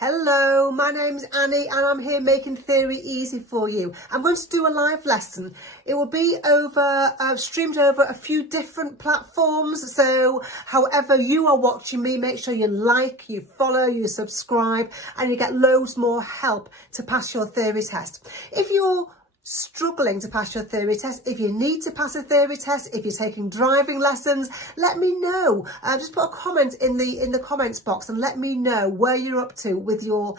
Hello, my name's Annie and I'm here making theory easy for you. I'm going to do a live lesson. It will be streamed over a few different platforms. So however you are watching me, make sure you like, you follow, you subscribe, and you get loads more help to pass your theory test. If you're struggling to pass your theory test, if you need to pass a theory test, if you're taking driving lessons, let me know. Just put a comment in the comments box and let me know where you're up to with your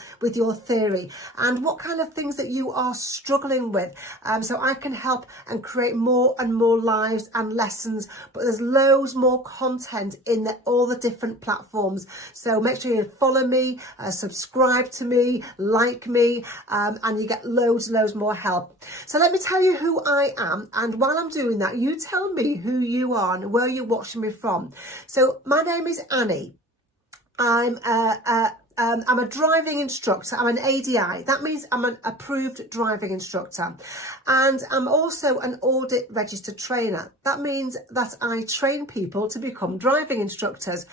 theory and what kind of things that you are struggling with, so I can help and create more and more lives and lessons. But there's loads more content in all the different platforms, so make sure you follow me, subscribe to me, like me, and you get loads more help. So let me tell you who I am, and while I'm doing that, you tell me who you are and where you're watching me from. So my name is Annie. I'm a driving instructor. I'm an ADI. That means I'm an approved driving instructor. And I'm also an audit registered trainer. That means that I train people to become driving instructors.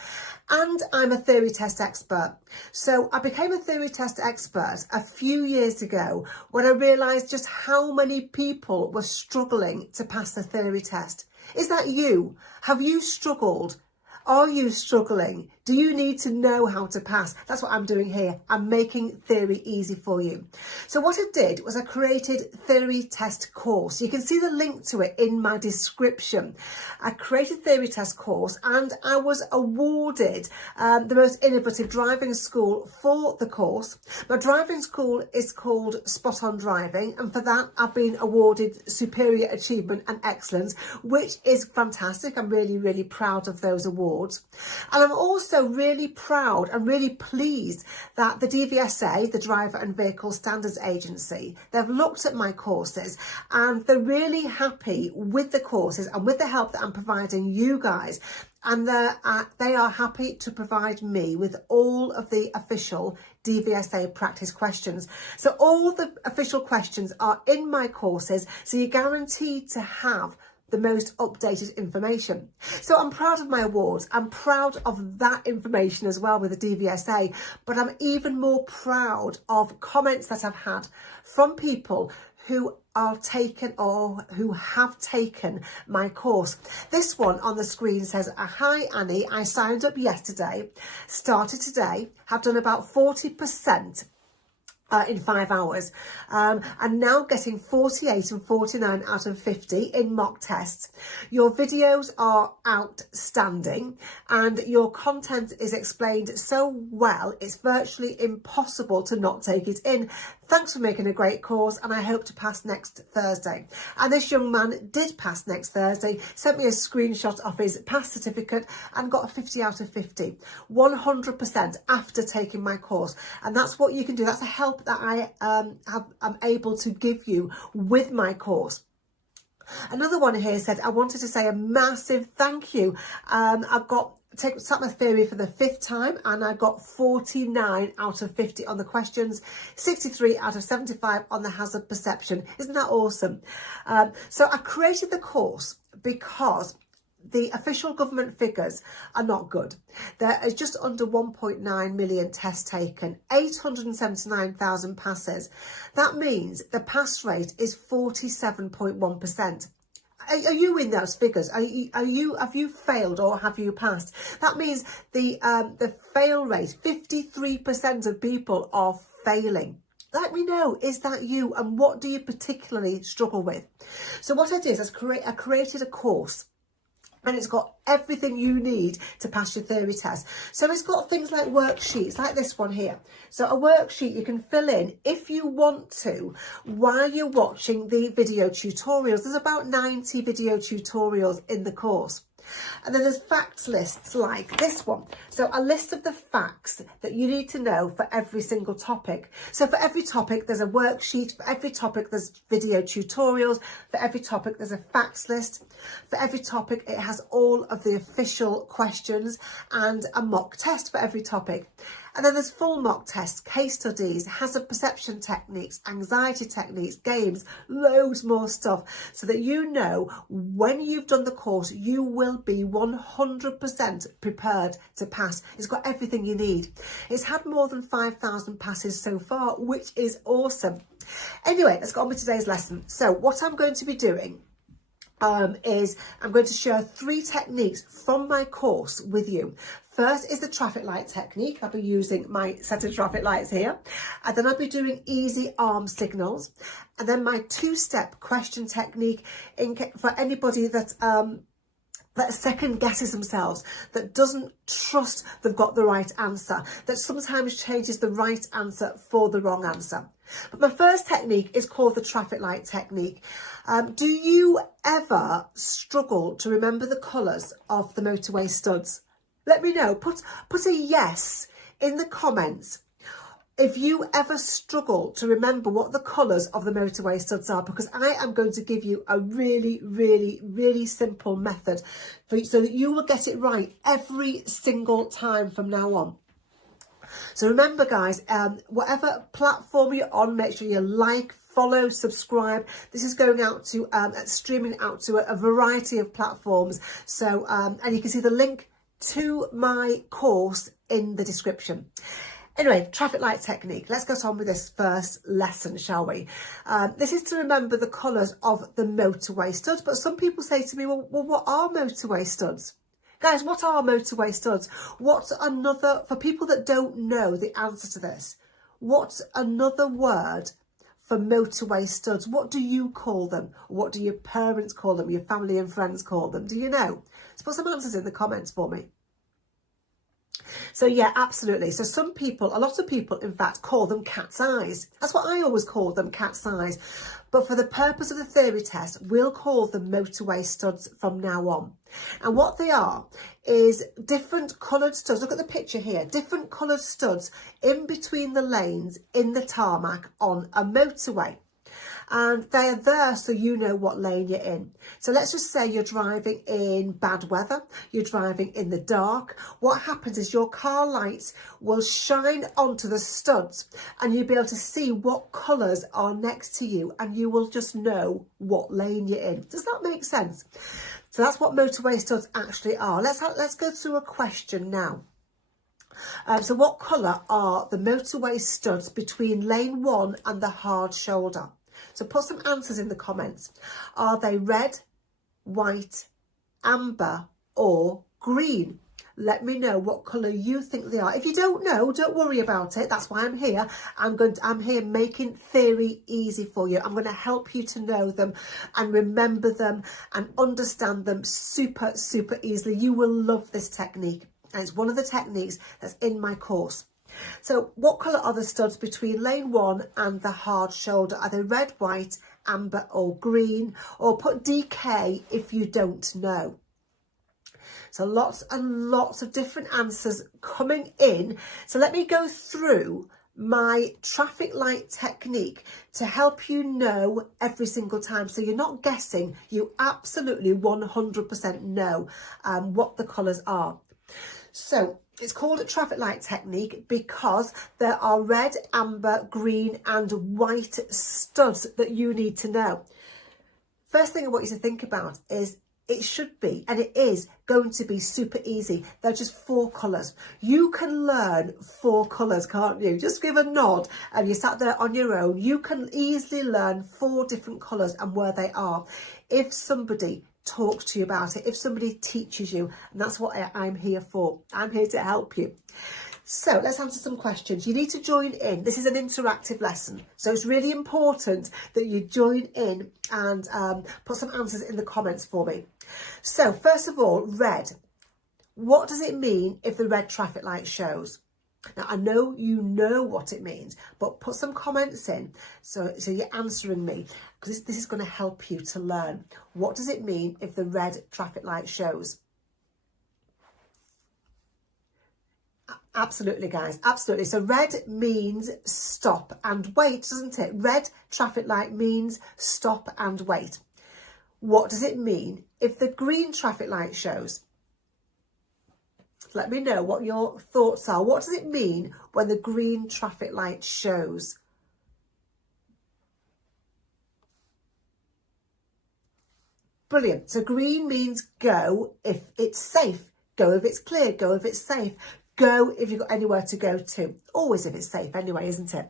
And I'm a theory test expert. So I became a theory test expert a few years ago when I realised just how many people were struggling to pass the theory test. Is that you? Have you struggled? Are you struggling? Do you need to know how to pass? That's what I'm doing here. I'm making theory easy for you. So what I did was I created theory test course. You can see the link to it in my description. I created theory test course and I was awarded the most innovative driving school for the course. My driving school is called Spot On Driving, and for that I've been awarded superior achievement and excellence, which is fantastic. I'm really proud of those awards. And I'm also really proud and really pleased that the DVSA, the Driver and Vehicle Standards Agency, they've looked at my courses and they're really happy with the courses and with the help that I'm providing you guys. And they are happy to provide me with all of the official DVSA practice questions. So all the official questions are in my courses, so you're guaranteed to have the most updated information. So I'm proud of my awards. I'm proud of that information as well with the DVSA, but I'm even more proud of comments that I've had from people who are taken or who have taken my course. This one on the screen says, "Hi Annie, I signed up yesterday, started today, have done about 40% in 5 hours, and now getting 48 and 49 out of 50 in mock tests. Your videos are outstanding and your content is explained so well it's virtually impossible to not take it in. Thanks for making a great course and I hope to pass next Thursday." And this young man did pass next Thursday, sent me a screenshot of his pass certificate and got a 50 out of 50, 100% after taking my course. And that's what you can do. That's a help that I am able to give you with my course. Another one here said, "I wanted to say a massive thank you. I've sat my theory for the 5th time and I got 49 out of 50 on the questions, 63 out of 75 on the hazard perception." Isn't that awesome? So I created the course because the official government figures are not good. There is just under 1.9 million tests taken, 879,000 passes. That means the pass rate is 47.1%. Are you in those figures? Have you failed or have you passed? That means the fail rate, 53% of people are failing. Let me know, is that you, and what do you particularly struggle with? So what I did is I created a course. And it's got everything you need to pass your theory test. So it's got things like worksheets, like this one here. So a worksheet you can fill in if you want to while you're watching the video tutorials. There's about 90 video tutorials in the course. And then there's facts lists like this one. So a list of the facts that you need to know for every single topic. So for every topic, there's a worksheet. For every topic, there's video tutorials. For every topic, there's a facts list. For every topic, it has all of the official questions and a mock test for every topic. And then there's full mock tests, case studies, hazard perception techniques, anxiety techniques, games, loads more stuff, so that you know when you've done the course, you will be 100% prepared to pass. It's got everything you need. It's had more than 5,000 passes so far, which is awesome. Anyway, let's get on with today's lesson. So what I'm going to be doing is I'm going to share 3 techniques from my course with you. First is the traffic light technique. I'll be using my set of traffic lights here. And then I'll be doing easy arm signals. And then my 2-step question technique for anybody that second guesses themselves, that doesn't trust they've got the right answer, that sometimes changes the right answer for the wrong answer. But my first technique is called the traffic light technique. Do you ever struggle to remember the colours of the Motorway Studs? Let me know. Put a yes in the comments if you ever struggle to remember what the colours of the Motorway Studs are, because I am going to give you a really, really, really simple method so that you will get it right every single time from now on. So remember, guys, whatever platform you're on, make sure you like, follow, subscribe. This is going out to streaming out to a variety of platforms. So and you can see the link to my course in the description. Anyway, traffic light technique. Let's get on with this first lesson, shall we? This is to remember the colours of the Motorway Studs. But some people say to me, well, what are Motorway Studs? Guys, what are Motorway Studs? What's another, for people that don't know the answer to this, what's another word for Motorway Studs? What do you call them? What do your parents call them? Your family and friends call them? Do you know? So put some answers in the comments for me. So yeah, absolutely. So some people, a lot of people, in fact, call them cat's eyes. That's what I always call them, cat's eyes. But for the purpose of the theory test, we'll call them Motorway Studs from now on. And what they are is different coloured studs. Look at the picture here. Different coloured studs in between the lanes in the tarmac on a motorway. And they are there so you know what lane you're in. So let's just say you're driving in bad weather, you're driving in the dark. What happens is your car lights will shine onto the studs and you'll be able to see what colours are next to you, and you will just know what lane you're in. Does that make sense? So that's what Motorway Studs actually are. Let's go through a question now. So what colour are the Motorway Studs between lane 1 and the hard shoulder? So put some answers in the comments. Are they red, white, amber or green? Let me know what colour you think they are. If you don't know, don't worry about it. That's why I'm here. I'm here making theory easy for you. I'm going to help you to know them and remember them and understand them super, super easily. You will love this technique. And it's one of the techniques that's in my course. So what colour are the studs between lane 1 and the hard shoulder? Are they red, white, amber or green? Or put DK if you don't know. So lots and lots of different answers coming in. So let me go through my traffic light technique to help you know every single time. So you're not guessing, you absolutely 100% know what the colours are. So it's called a traffic light technique because there are red, amber, green and white studs that you need to know. First thing I want you to think about is it should be, and it is going to be super easy. They're just 4 colours. You can learn 4 colours, can't you? Just give a nod and you sat there on your own. You can easily learn 4 different colours and where they are. If somebody talks to you about it, if somebody teaches you, and that's what I'm here for. I'm here to help you. So let's answer some questions. You need to join in. This is an interactive lesson, so it's really important that you join in and put some answers in the comments for me. So first of all, red. What does it mean if the red traffic light shows? Now, I know you know what it means, but put some comments in so you're answering me, because this is going to help you to learn. What does it mean if the red traffic light shows? Absolutely, guys, absolutely. So red means stop and wait, doesn't it? Red traffic light means stop and wait. What does it mean if the green traffic light shows? Let me know what your thoughts are. What does it mean when the green traffic light shows? Brilliant. So green means go if it's safe. Go if it's clear. Go if it's safe. Go if you've got anywhere to go to. Always if it's safe anyway, isn't it?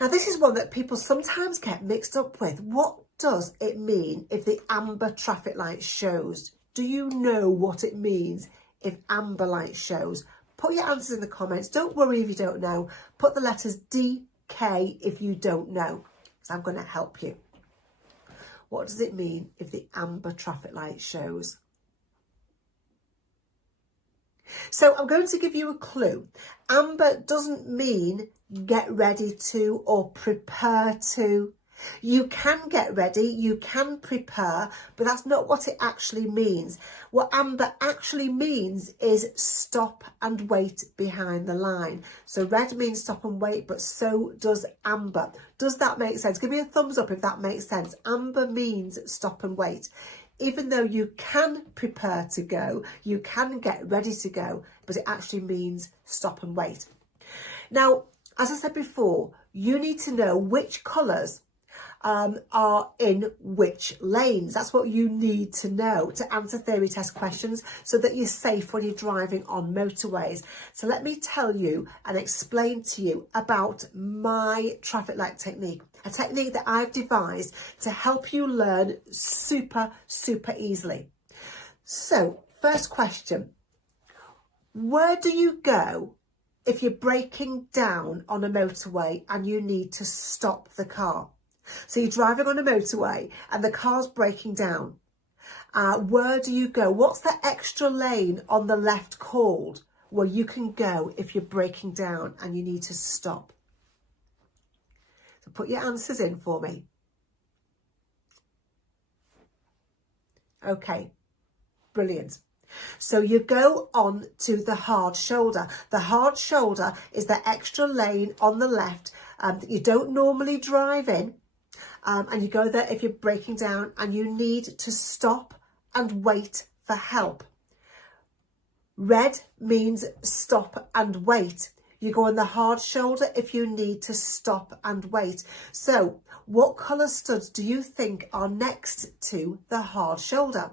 Now, this is one that people sometimes get mixed up with. What does it mean if the amber traffic light shows? Do you know what it means if amber light shows? Put your answers in the comments. Don't worry if you don't know. Put the letters DK if you don't know, because I'm going to help you. What does it mean if the amber traffic light shows? So I'm going to give you a clue. Amber doesn't mean get ready to or prepare to. You can get ready, you can prepare, but that's not what it actually means. What amber actually means is stop and wait behind the line. So red means stop and wait, but so does amber. Does that make sense? Give me a thumbs up if that makes sense. Amber means stop and wait. Even though you can prepare to go, you can get ready to go, but it actually means stop and wait. Now, as I said before, you need to know which colours are in which lanes. That's what you need to know to answer theory test questions so that you're safe when you're driving on motorways. So let me tell you and explain to you about my traffic light technique, a technique that I've devised to help you learn super easily. So first question, where do you go if you're braking down on a motorway and you need to stop the car? So you're driving on a motorway and the car's breaking down. Where do you go? What's the extra lane on the left called where you can go if you're breaking down and you need to stop? So put your answers in for me. Okay, brilliant. So you go on to the hard shoulder. The hard shoulder is the extra lane on the left that you don't normally drive in. And you go there if you're breaking down and you need to stop and wait for help. Red means stop and wait. You go on the hard shoulder if you need to stop and wait. So what colour studs do you think are next to the hard shoulder?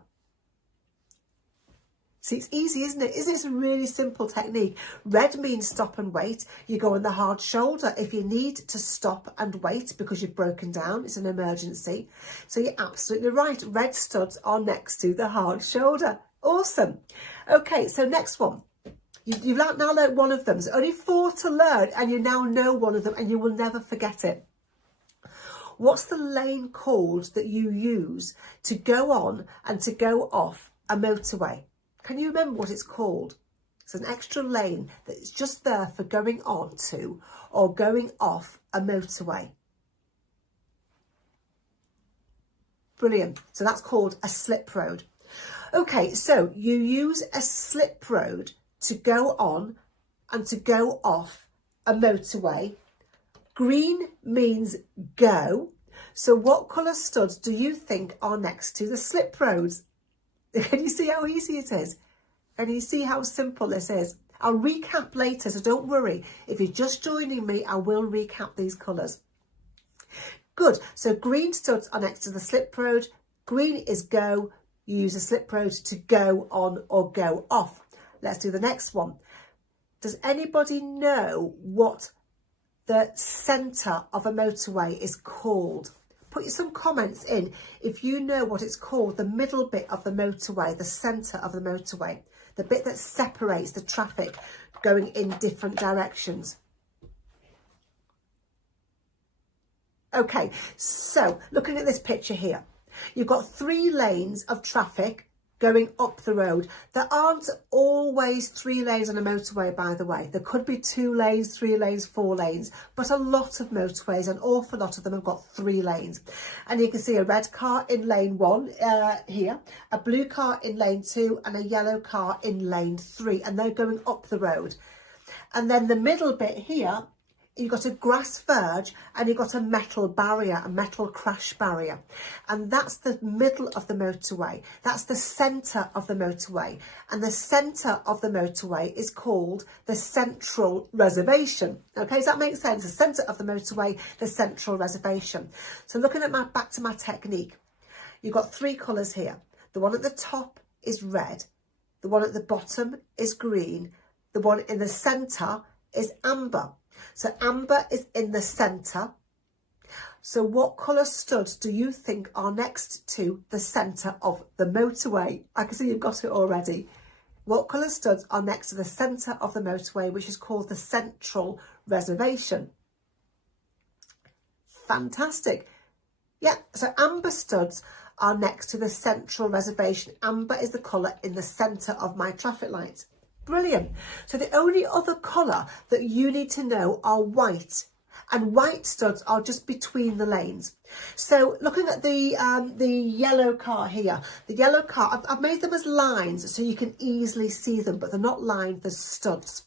See, it's easy, isn't it? Isn't it? It's a really simple technique. Red means stop and wait. You go on the hard shoulder if you need to stop and wait because you've broken down. It's an emergency. So you're absolutely right. Red studs are next to the hard shoulder. Awesome. Okay, so next one. You've now learned one of them. There's only 4 to learn and you now know one of them and you will never forget it. What's the lane called that you use to go on and to go off a motorway? Can you remember what it's called? It's an extra lane that's just there for going on to or going off a motorway. Brilliant. So that's called a slip road. Okay, so you use a slip road to go on and to go off a motorway. Green means go. So what colour studs do you think are next to the slip roads? Can you see how easy it is? Can you see how simple this is? I'll recap later, so don't worry. If you're just joining me, I will recap these colours. Good. So green studs are next to the slip road. Green is go. You use a slip road to go on or go off. Let's do the next one. Does anybody know what the centre of a motorway is called? Put some comments in if you know what it's called, the middle bit of the motorway, the centre of the motorway, the bit that separates the traffic going in different directions. Okay, so looking at this picture here, you've got 3 lanes of traffic going up the road. There aren't always 3 lanes on a motorway, by the way. There could be 2 lanes, 3 lanes, 4 lanes, but a lot of motorways, an awful lot of them have got 3 lanes. And you can see a red car in lane 1 here, a blue car in lane 2 and a yellow car in lane 3, and they're going up the road. And then the middle bit here you've got a grass verge and you've got a metal barrier, a metal crash barrier. And that's the middle of the motorway. That's the centre of the motorway. And the centre of the motorway is called the central reservation. Okay, does that make sense? The centre of the motorway, the central reservation. So looking at back to my technique, you've got three colours here. The one at the top is red. The one at the bottom is green. The one in the centre is amber. So amber is in the centre. So what colour studs do you think are next to the centre of the motorway? I can see you've got it already. What colour studs are next to the centre of the motorway, which is called the central reservation? Fantastic. Yeah, so amber studs are next to the central reservation. Amber is the colour in the centre of my traffic light. Brilliant. So the only other colour that you need to know are white, and white studs are just between the lanes. So looking at the yellow car here, the yellow car, I've made them as lines so you can easily see them, but they're not lined, they're studs.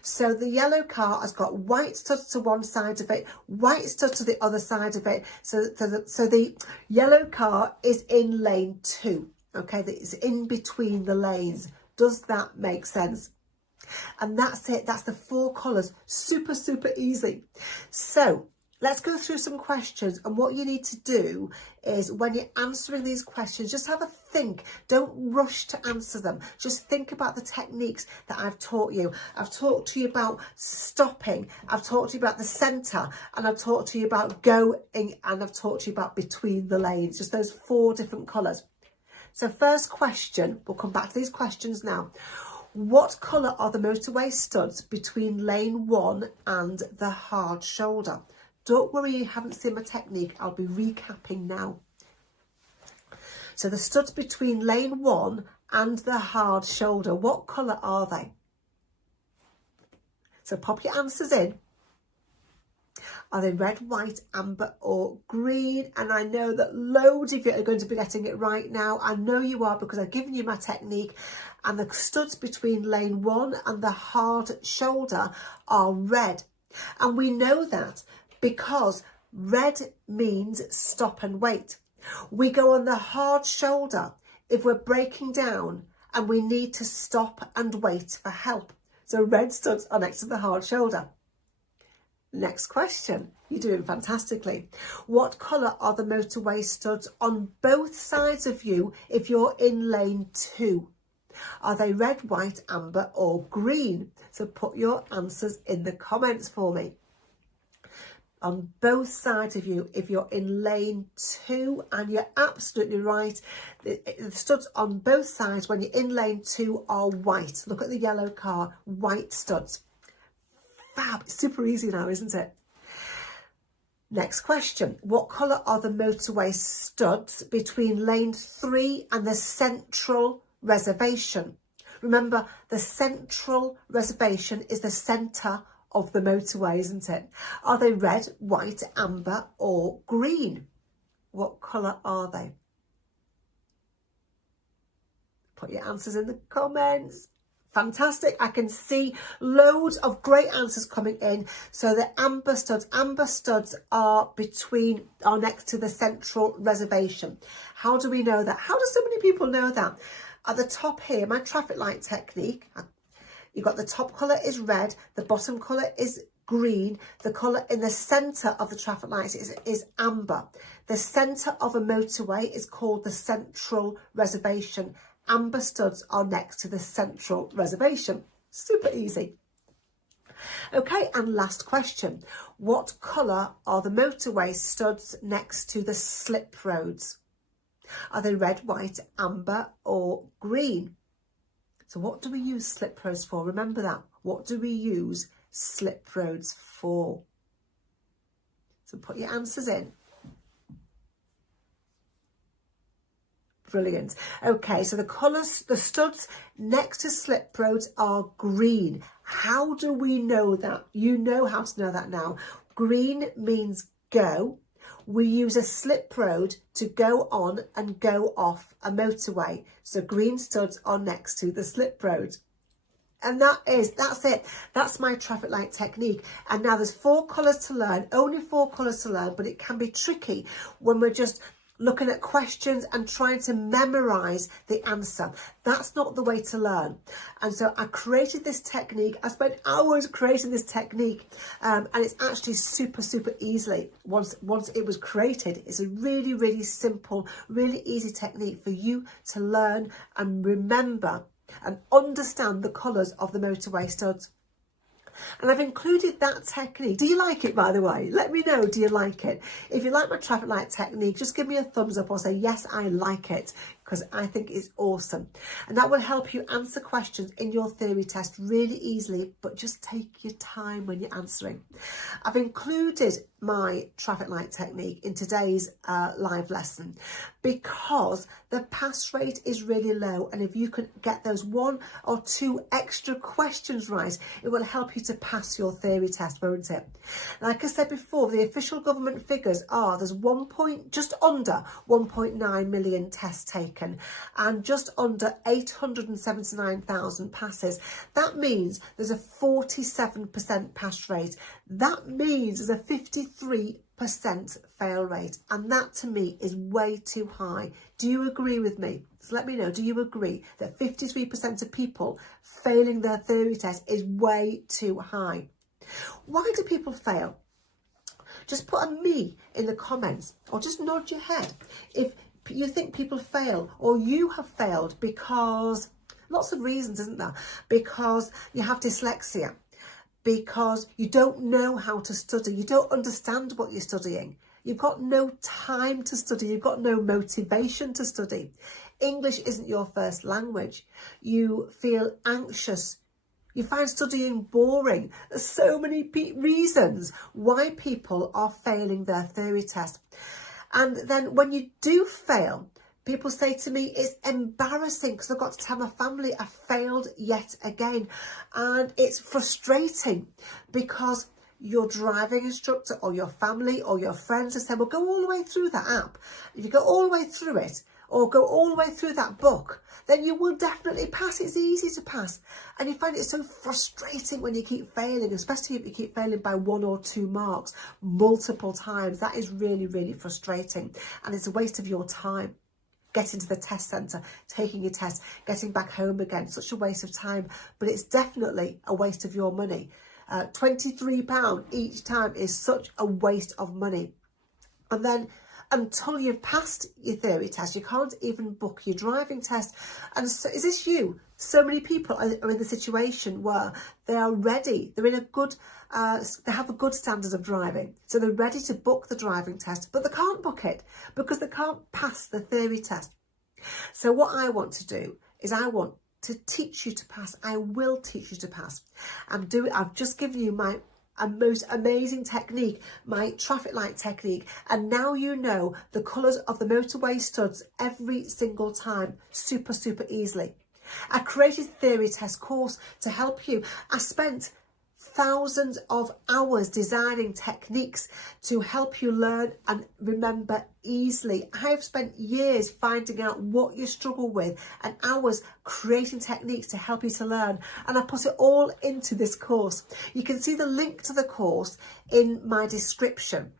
So the yellow car has got white studs to one side of it, white studs to the other side of it. So the yellow car is in lane 2. Okay, that is in between the lanes. Does that make sense? And that's it. That's the 4 colours. Super, super easy. So let's go through some questions. And what you need to do is when you're answering these questions, just have a think. Don't rush to answer them. Just think about the techniques that I've taught you. I've talked to you about stopping. I've talked to you about the centre. And I've talked to you about going. And I've talked to you about between the lanes. Just those 4 different colours. So first question, we'll come back to these questions now. What colour are the motorway studs between lane 1 and the hard shoulder? Don't worry, you haven't seen my technique. I'll be recapping now. So the studs between lane 1 and the hard shoulder, what colour are they? So pop your answers in. Are they red, white, amber or green? And I know that loads of you are going to be getting it right now. I know you are, because I've given you my technique. And the studs between lane 1 and the hard shoulder are red. And we know that because red means stop and wait. We go on the hard shoulder if we're breaking down and we need to stop and wait for help. So red studs are next to the hard shoulder. Next question. You're doing fantastically. What colour are the motorway studs on both sides of you if you're in lane 2? Are they red, white, amber or green? So put your answers in the comments for me. On both sides of you if you're in lane 2, and you're absolutely right. The studs on both sides when you're in lane 2 are white. Look at the yellow car, white studs. Fab, super easy now, isn't it? Next question. What colour are the motorway studs between lane 3 and the central reservation? Remember, the central reservation is the centre of the motorway, isn't it? Are they red, white, amber or green? What colour are they? Put your answers in the comments. Fantastic. I can see loads of great answers coming in. So the amber studs are next to the central reservation. How do we know that? How do so many people know that? At the top here, my traffic light technique, you've got the top colour is red, the bottom colour is green, the colour in the centre of the traffic lights is amber. The centre of a motorway is called the central reservation. Amber studs are next to the central reservation. Super easy. Okay, and last question. What colour are the motorway studs next to the slip roads? Are they red, white, amber or green? So what do we use slip roads for? Remember that. What do we use slip roads for? So put your answers in. Brilliant. Okay, so the colours, the studs next to slip roads are green. How do we know that? You know how to know that now. Green means go. We use a slip road to go on and go off a motorway. So green studs are next to the slip road. And that's it. That's my traffic light technique. And now there's 4 colours to learn, only 4 colours to learn, but it can be tricky when we're just looking at questions and trying to memorize the answer. That's not the way to learn. And so I created this technique. I spent hours creating this technique, and it's actually super easily once it was created. It's a really, really simple, really easy technique for you to learn and remember and understand the colours of the Motorway Studs. And I've included that technique. Do you like it, by the way? Let me know, do you like it? If you like my traffic light technique, just give me a thumbs up or say, yes, I like it, because I think it's awesome. And that will help you answer questions in your theory test really easily, but just take your time when you're answering. I've included my traffic light technique in today's live lesson because the pass rate is really low, and if you can get those 1 or 2 extra questions right, it will help you to pass your theory test, won't it? Like I said before, the official government figures are there's just under 1.9 million tests taken and just under 879,000 passes. That means there's a 47% pass rate. That means there's a 53% fail rate, and that to me is way too high. Do you agree with me? So let me know, do you agree that 53% of people failing their theory test is way too high? Why do people fail? Just put a me in the comments, or just nod your head if you think people fail or you have failed, because lots of reasons, isn't there? Because you have dyslexia, because you don't know how to study, you don't understand what you're studying, you've got no time to study, you've got no motivation to study, English isn't your first language, you feel anxious, you find studying boring. There's so many reasons why people are failing their theory test. And then when you do fail, people say to me, it's embarrassing because I've got to tell my family I failed yet again. And it's frustrating because your driving instructor or your family or your friends have said, well, go all the way through that app. If you go all the way through it or go all the way through that book, then you will definitely pass. It's easy to pass. And you find it so frustrating when you keep failing, especially if you keep failing by 1 or 2 marks multiple times. That is really, really frustrating. And it's a waste of your time. Getting to the test centre, taking your test, getting back home again, such a waste of time. But it's definitely a waste of your money. £23 each time is such a waste of money. And then until you've passed your theory test, you can't even book your driving test. And so, is this you? So many people are in the situation where they are ready. They're in a good, they have a good standard of driving. So they're ready to book the driving test, but they can't book it because they can't pass the theory test. So what I want to do is I want to teach you to pass. I will teach you to pass. I've just given you my most amazing technique, my traffic light technique, and now you know the colours of the Motorway Studs every single time, super easily. I created a theory test course to help you. I spent thousands of hours designing techniques to help you learn and remember easily. I have spent years finding out what you struggle with and hours creating techniques to help you to learn, and I put it all into this course. You can see the link to the course in my description.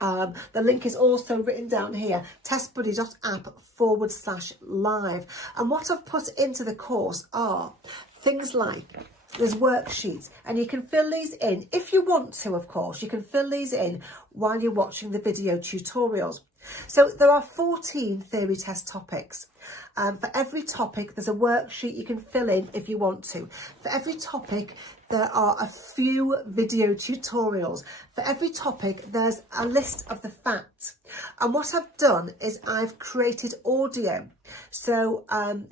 The link is also written down here, testbuddy.app/live. And what I've put into the course are things like, there's worksheets, and you can fill these in if you want to, of course. You can fill these in while you're watching the video tutorials. So there are 14 theory test topics. For every topic, there's a worksheet you can fill in if you want to. For every topic, there are a few video tutorials. For every topic, there's a list of the facts. And what I've done is I've created audio. So I've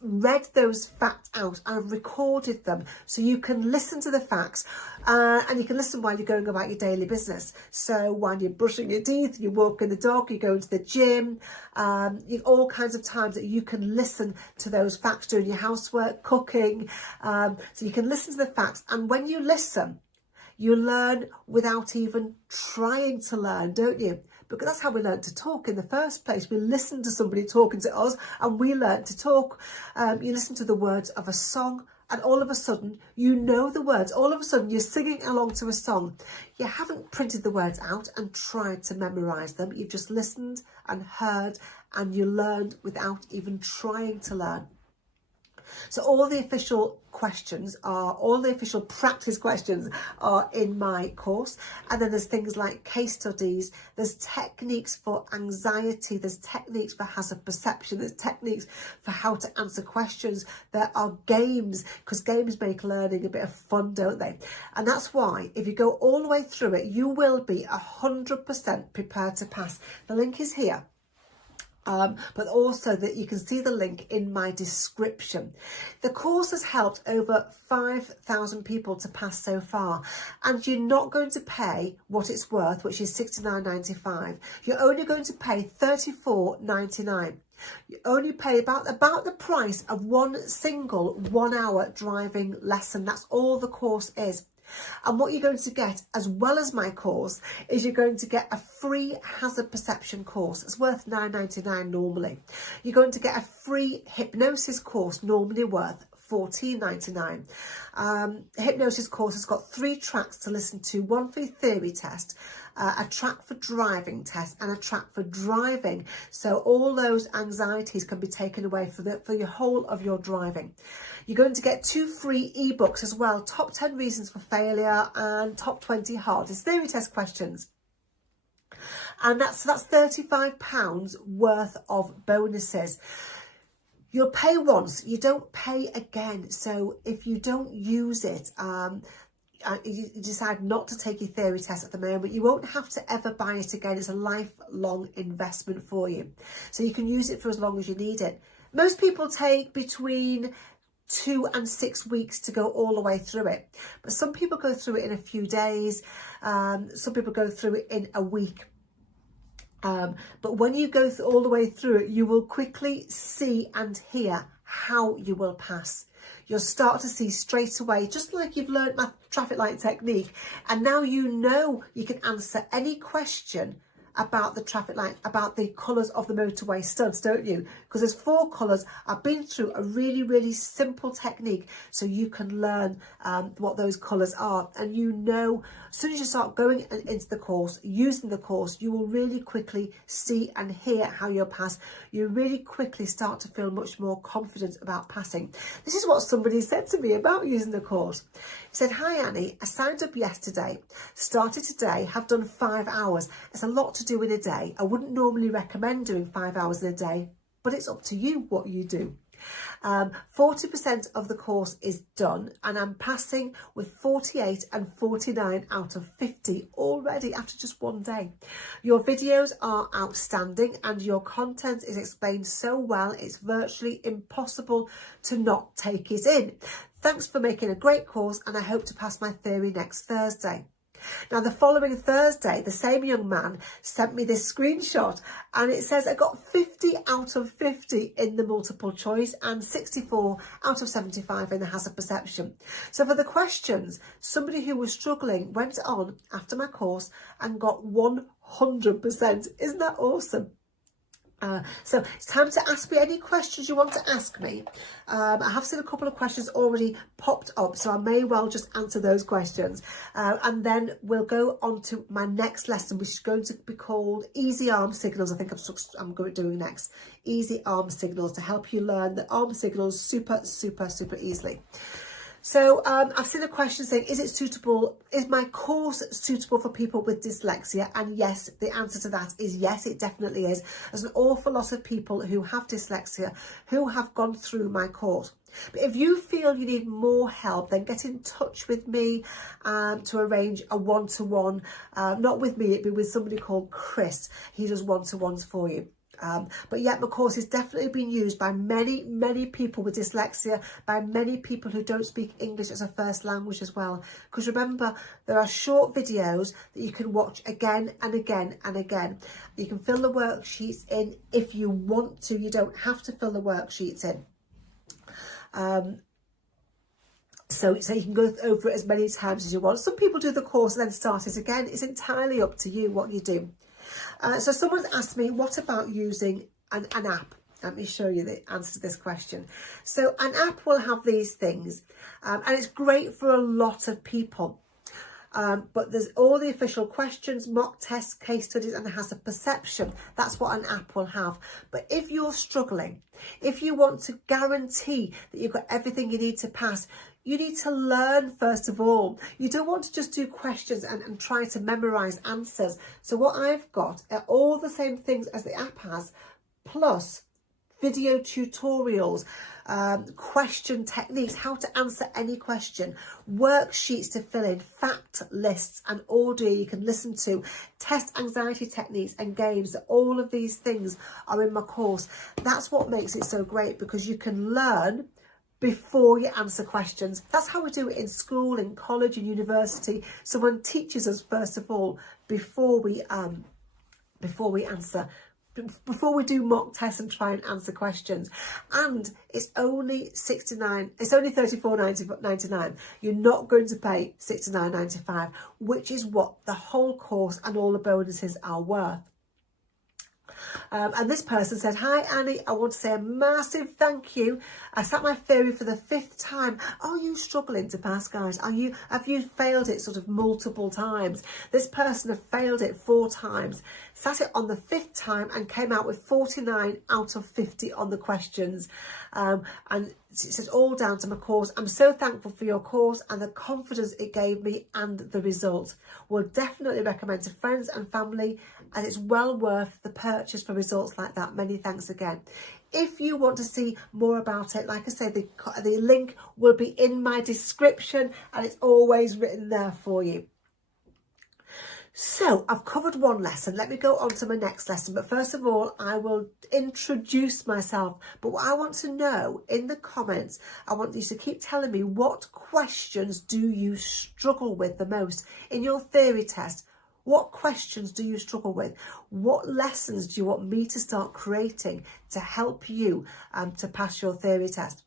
read those facts out, I've recorded them so you can listen to the facts, and you can listen while you're going about your daily business. So while you're brushing your teeth, you're walking the dog, you're going to the gym, all kinds of times that you can listen to those facts, doing your housework, cooking, so you can listen to the facts. And when you listen, you learn without even trying to learn, don't you? Because that's how we learn to talk in the first place. We listen to somebody talking to us and we learn to talk. You listen to the words of a song, and all of a sudden you know the words. All of a sudden you're singing along to a song. You haven't printed the words out and tried to memorise them. You've just listened and heard, and you learned without even trying to learn. So all the official practice questions are in my course. And then there's things like case studies, there's techniques for anxiety, there's techniques for hazard perception, there's techniques for how to answer questions. There are games, because games make learning a bit of fun, don't they? And that's why if you go all the way through it, you will be 100% prepared to pass. The link is here. But also that you can see the link in my description. The course has helped over 5,000 people to pass so far, and you're not going to pay what it's worth, which is $69.95. You're only going to pay $34.99. You only pay about the price of one single 1 hour driving lesson. That's all the course is. And what you're going to get, as well as my course, is you're going to get a free hazard perception course. It's worth $9.99 normally. You're going to get a free hypnosis course, normally worth $14.99. The hypnosis course has got 3 tracks to listen to, one for your theory test, a track for driving test, and a track for driving. So all those anxieties can be taken away for your whole of your driving. You're going to get 2 free ebooks as well, Top 10 Reasons for Failure and Top 20 Hardest Theory Test Questions. And that's £35 worth of bonuses. You'll pay once, you don't pay again. So if you don't use it, you decide not to take your theory test at the moment, you won't have to ever buy it again. It's a lifelong investment for you. So you can use it for as long as you need it. Most people take between 2 and 6 weeks to go all the way through it. But some people go through it in a few days. Some people go through it in a week. But when you go all the way through it, you will quickly see and hear how you will pass. You'll start to see straight away, just like you've learned my traffic light technique, and now you know you can answer any question about the traffic light, about the colours of the motorway studs, don't you? Because there's 4 colours. I've been through a really, really simple technique so you can learn what those colours are. And you know, as soon as you start going into the course, using the course, you will really quickly see and hear how you'll pass. You really quickly start to feel much more confident about passing. This is what somebody said to me about using the course. He said, "Hi Annie, I signed up yesterday, started today, have done 5 hours. It's a lot to do in a day. I wouldn't normally recommend doing 5 hours in a day, but it's up to you what you do. 40% of the course is done, and I'm passing with 48 and 49 out of 50 already after just 1 day. Your videos are outstanding and your content is explained so well it's virtually impossible to not take it in. Thanks for making a great course, and I hope to pass my theory next Thursday." Now, the following Thursday, the same young man sent me this screenshot, and it says I got 50 out of 50 in the multiple choice and 64 out of 75 in the hazard perception. So for the questions, somebody who was struggling went on after my course and got 100%. Isn't that awesome? So it's time to ask me any questions you want to ask me. I have seen a couple of questions already popped up, so I may well just answer those questions. And then we'll go on to my next lesson, which is going to be called Easy Arm Signals. I think I'm going to do next. Easy Arm Signals, to help you learn the arm signals super easily. So I've seen a question saying, is my course suitable for people with dyslexia? And yes, the answer to that is yes, it definitely is. There's an awful lot of people who have dyslexia who have gone through my course. But if you feel you need more help, then get in touch with me to arrange a one-to-one. Not with me, it'd be with somebody called Chris. He does one-to-ones for you. But yet my course is definitely being used by many people with dyslexia, by many people who don't speak English as a first language as well. Because remember, there are short videos that you can watch again and again and again. You can fill the worksheets in if you want to. You don't have to fill the worksheets in. So you can go over it as many times as you want. Some people do the course and then start it again. It's entirely up to you what you do. So someone's asked me, what about using an app? Let me show you the answer to this question. So an app will have these things, and it's great for a lot of people. But there's all the official questions, mock tests, case studies, and it has a perception. That's what an app will have. But if you're struggling, if you want to guarantee that you've got everything you need to pass, you need to learn first of all. You don't want to just do questions and try to memorize answers. So what I've got are all the same things as the app has, plus video tutorials, question techniques, how to answer any question, worksheets to fill in, fact lists and audio you can listen to, test anxiety techniques and games. All of these things are in my course. That's what makes it so great, because you can learn before you answer questions. That's how we do it in school, in college, in university. Someone teaches us first of all before we answer. Before we do mock tests and try and answer questions. And it's only $34.99. You're not going to pay $69.95, which is what the whole course and all the bonuses are worth. And this person said, "Hi Annie, I want to say a massive thank you. I sat my theory for the 5th time. Are you struggling to pass, guys? Have you failed it sort of multiple times?" This person had failed it 4 times, sat it on the 5th time and came out with 49 out of 50 on the questions. And it says, "All down to my course. I'm so thankful for your course and the confidence it gave me and the result. Will definitely recommend to friends and family, and it's well worth the purchase for results like that. Many thanks again." If you want to see more about it, like I say, the link will be in my description and it's always written there for you. So I've covered one lesson. Let me go on to my next lesson. But first of all, I will introduce myself. But what I want to know in the comments, I want you to keep telling me, what questions do you struggle with the most in your theory test? What questions do you struggle with? What lessons do you want me to start creating to help you to pass your theory test?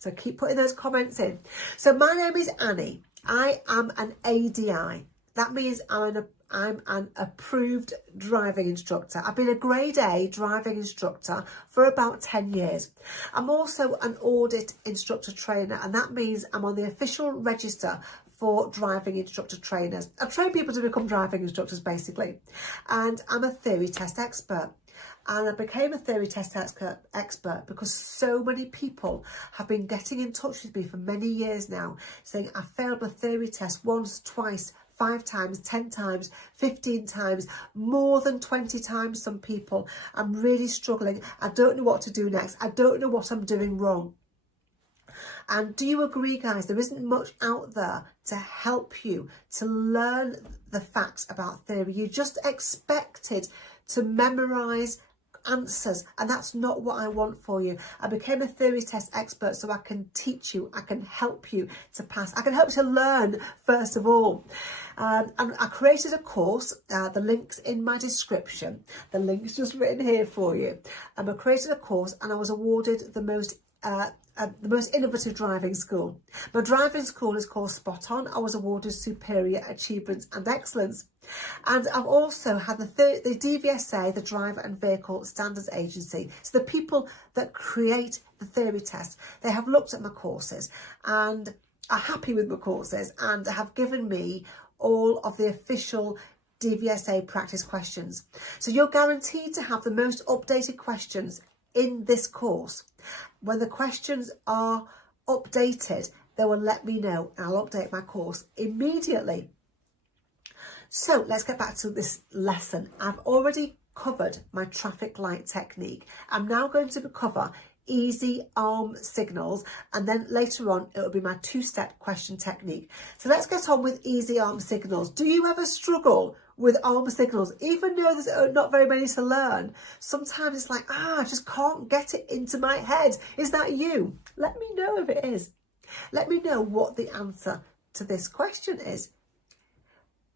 So keep putting those comments in. So my name is Annie. I am an ADI. That means I'm an approved driving instructor. I've been a grade A driving instructor for about 10 years. I'm also an audit instructor trainer, and that means I'm on the official register for driving instructor trainers. I train people to become driving instructors basically. And I'm a theory test expert. And I became a theory test expert because so many people have been getting in touch with me for many years now, saying I failed my theory test once, twice, 5 times, 10 times, 15 times, more than 20 times some people. I'm really struggling. I don't know what to do next. I don't know what I'm doing wrong. And do you agree, guys? There isn't much out there to help you to learn the facts about theory. You're just expected to memorise answers, and that's not what I want for you. I became a theory test expert so I can teach you, I can help you to pass, I can help you to learn first of all. And I created a course, the link's in my description, the link's just written here for you. I created a course and I was awarded the most innovative driving school. My driving school is called Spot On. I was awarded Superior Achievement and Excellence. And I've also had the DVSA, the Driver and Vehicle Standards Agency. So the people that create the theory test, they have looked at my courses and are happy with my courses and have given me all of the official DVSA practice questions. So you're guaranteed to have the most updated questions in this course. When the questions are updated, they will let me know and I'll update my course immediately. So let's get back to this lesson. I've already covered my traffic light technique. I'm now going to cover easy arm signals, and then later on it will be my 2-step question technique. So let's get on with easy arm signals. Do you ever struggle with arm signals, even though there's not very many to learn? Sometimes it's like, I just can't get it into my head. Is that you? Let me know if it is. Let me know what the answer to this question is.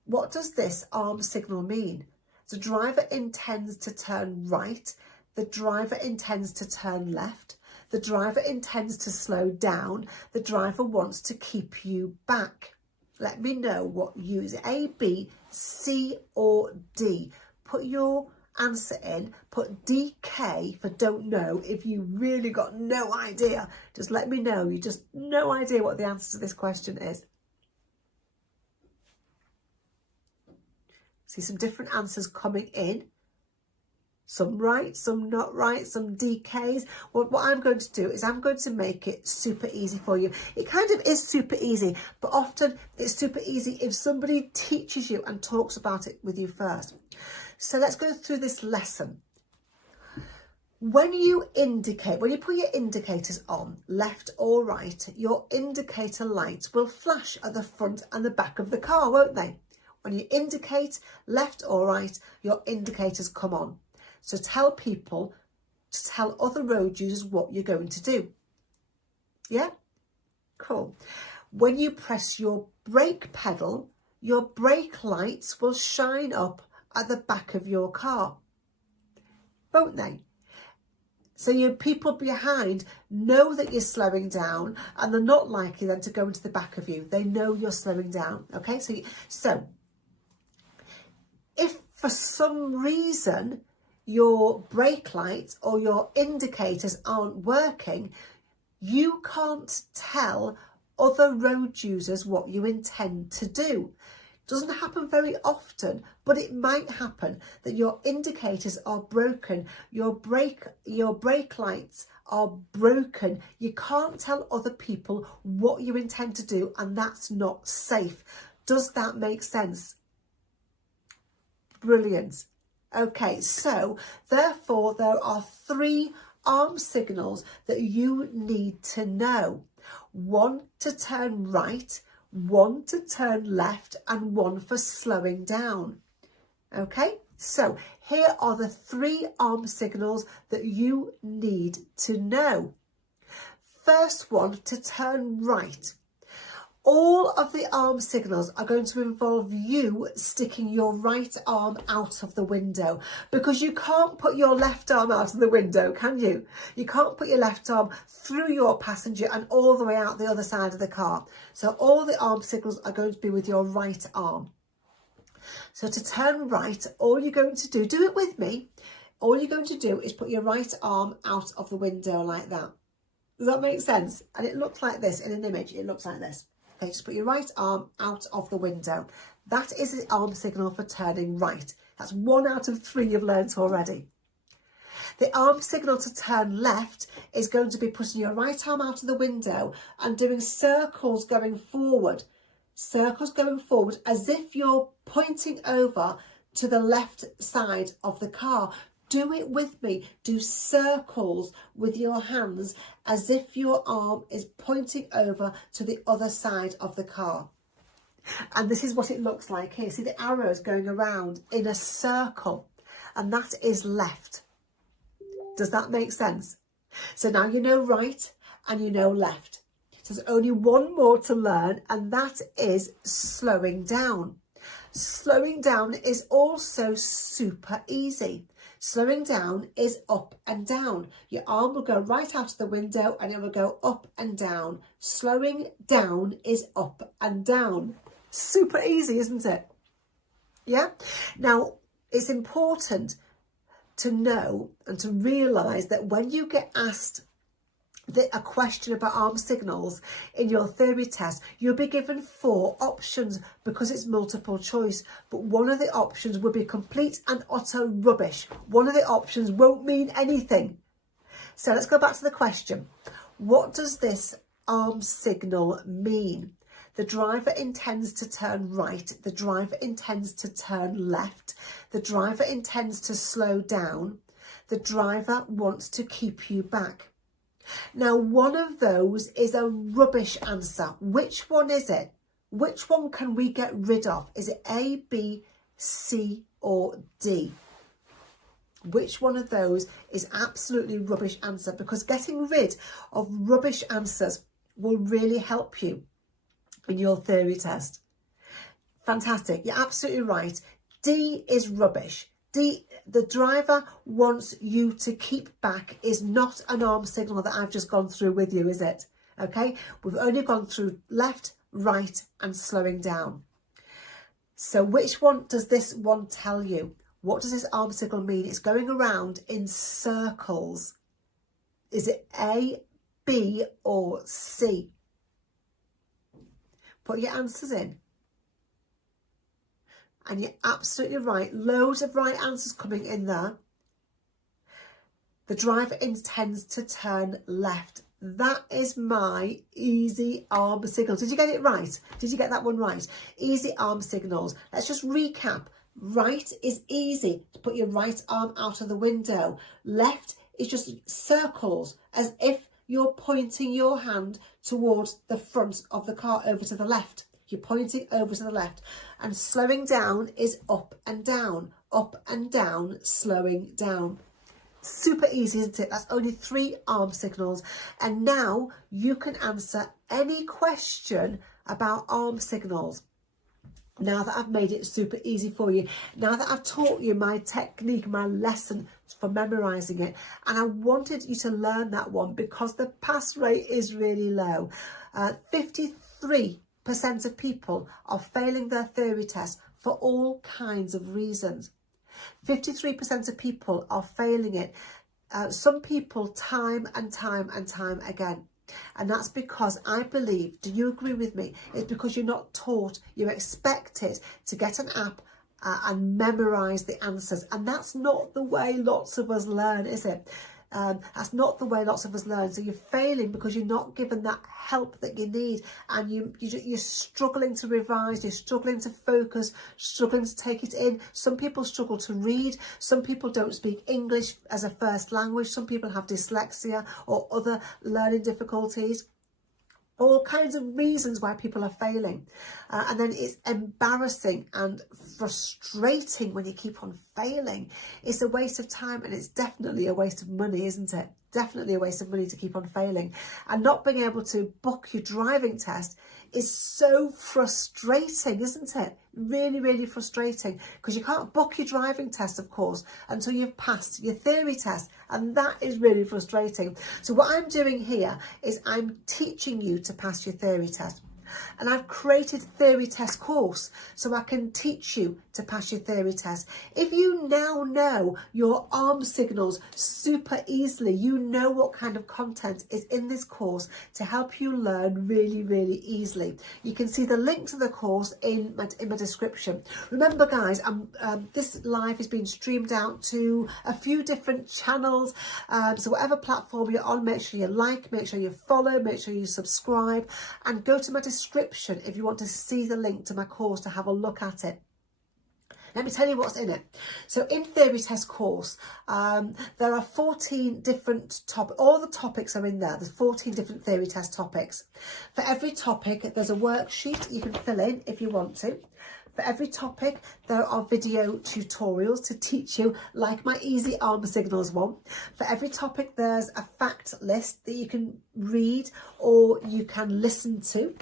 What does this arm signal mean? The driver intends to turn right. The driver intends to turn left. The driver intends to slow down. The driver wants to keep you back. Let me know what you use, A, B, C or D. Put your answer in, put DK for don't know. If you really got no idea, just let me know. You just no idea what the answer to this question is. See some different answers coming in. Some right, some not right, some DKs. Well, what I'm going to do is I'm going to make it super easy for you. It kind of is super easy, but often it's super easy if somebody teaches you and talks about it with you first. So let's go through this lesson. When you indicate, when you put your indicators on, left or right, your indicator lights will flash at the front and the back of the car, won't they? When you indicate left or right, your indicators come on. So tell people to tell other road users what you're going to do. Yeah? Cool. When you press your brake pedal, your brake lights will shine up at the back of your car, won't they? So your people behind know that you're slowing down, and they're not likely then to go into the back of you. They know you're slowing down. Okay, so if for some reason your brake lights or your indicators aren't working, you can't tell other road users what you intend to do. Doesn't happen very often, but it might happen that your indicators are broken, your brake lights are broken. You can't tell other people what you intend to do, and that's not safe. Does that make sense? Brilliant. Okay, so therefore there are 3 arm signals that you need to know. 1 to turn right, 1 to turn left, and 1 for slowing down. Okay, so here are the 3 arm signals that you need to know. First one, to turn right. All of the arm signals are going to involve you sticking your right arm out of the window, because you can't put your left arm out of the window, can you? You can't put your left arm through your passenger and all the way out the other side of the car. So all the arm signals are going to be with your right arm. So to turn right, all you're going to do it with me, all you're going to do is put your right arm out of the window like that. Does that make sense? And it looks like this in an image. It looks like this. Okay, just put your right arm out of the window. That is the arm signal for turning right. That's 1 out of 3 you've learnt already. The arm signal to turn left is going to be putting your right arm out of the window and doing circles going forward. Circles going forward as if you're pointing over to the left side of the car. Do it with me. Do circles with your hands as if your arm is pointing over to the other side of the car. And this is what it looks like here. See the arrows going around in a circle, and that is left. Does that make sense? So now you know right and you know left. So there's only 1 more to learn, and that is slowing down. Slowing down is also super easy. Slowing down is up and down. Your arm will go right out of the window and it will go up and down. Slowing down is up and down. Super easy, isn't it? Yeah? Now, it's important to know and to realise that when you get asked a question about arm signals in your theory test, you'll be given 4 options because it's multiple choice, but one of the options will be complete and utter rubbish. One of the options won't mean anything. So let's go back to the question. What does this arm signal mean? The driver intends to turn right. The driver intends to turn left. The driver intends to slow down. The driver wants to keep you back. Now, one of those is a rubbish answer. Which one is it? Which one can we get rid of? Is it A, B, C, or D? Which one of those is absolutely rubbish answer? Because getting rid of rubbish answers will really help you in your theory test. Fantastic. You're absolutely right. D is rubbish. D, the driver wants you to keep back is not an arm signal that I've just gone through with you, is it? Okay, we've only gone through left, right, and slowing down. So which one does this one tell you? What does this arm signal mean? It's going around in circles. Is it A, B or C? Put your answers in. And you're absolutely right. Loads of right answers coming in there. The driver intends to turn left. That is my easy arm signal. Did you get it right? Did you get that one right? Easy arm signals. Let's just recap. Right is easy, to put your right arm out of the window. Left is just circles, as if you're pointing your hand towards the front of the car, over to the left. You're pointing over to the left. And slowing down is up and down, slowing down. Super easy, isn't it? That's only 3 arm signals. And now you can answer any question about arm signals. Now that I've made it super easy for you, now that I've taught you my technique, my lesson for memorising it, and I wanted you to learn that one because the pass rate is really low. 53% of people are failing their theory test for all kinds of reasons. 53% of people are failing it. Some people time and time again. And that's because I believe, do you agree with me? It's because you're not taught, you're expected to get an app and memorise the answers. And that's not the way lots of us learn, is it? That's not the way lots of us learn. So you're failing because you're not given that help that you need, and you're struggling to revise, you're struggling to focus, struggling to take it in. Some people struggle to read, some people don't speak English as a first language, some people have dyslexia or other learning difficulties. All kinds of reasons why people are failing. And then it's embarrassing and frustrating when you keep on failing. It's a waste of time, and it's definitely a waste of money, isn't it? Definitely a waste of money to keep on failing. And not being able to book your driving test is so frustrating, isn't it? Really frustrating, because you can't book your driving test, of course, until you've passed your theory test, and that is really frustrating. So what I'm doing here is I'm teaching you to pass your theory test. And I've created theory test course so I can teach you to pass your theory test. If you now know your arm signals super easily, you know what kind of content is in this course to help you learn really easily. You can see the link to the course in my description. Remember guys, this live is being streamed out to a few different channels. So whatever platform you're on, make sure you like, make sure you follow, make sure you subscribe, and go to my description if you want to see the link to my course to have a look at it. Let me tell you what's in it. So in theory test course, there are 14 different topics. All the topics are in there. There's 14 different theory test topics. For every topic, there's a worksheet you can fill in if you want to. For every topic, there are video tutorials to teach you, like my easy arm signals one. For every topic, there's a fact list that you can read or you can listen to.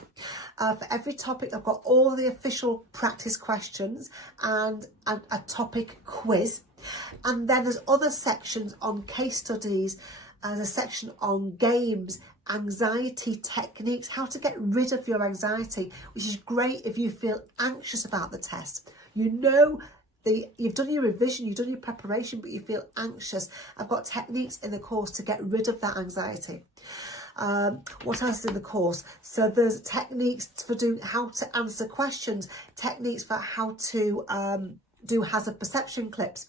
For every topic, I've got all the official practice questions and a topic quiz. And then there's other sections on case studies. There's a section on games, anxiety techniques, how to get rid of your anxiety, which is great if you feel anxious about the test. You know, you've done your revision, you've done your preparation, but you feel anxious. I've got techniques in the course to get rid of that anxiety. What else is in the course? So there's techniques for doing how to answer questions, techniques for how to do hazard perception clips.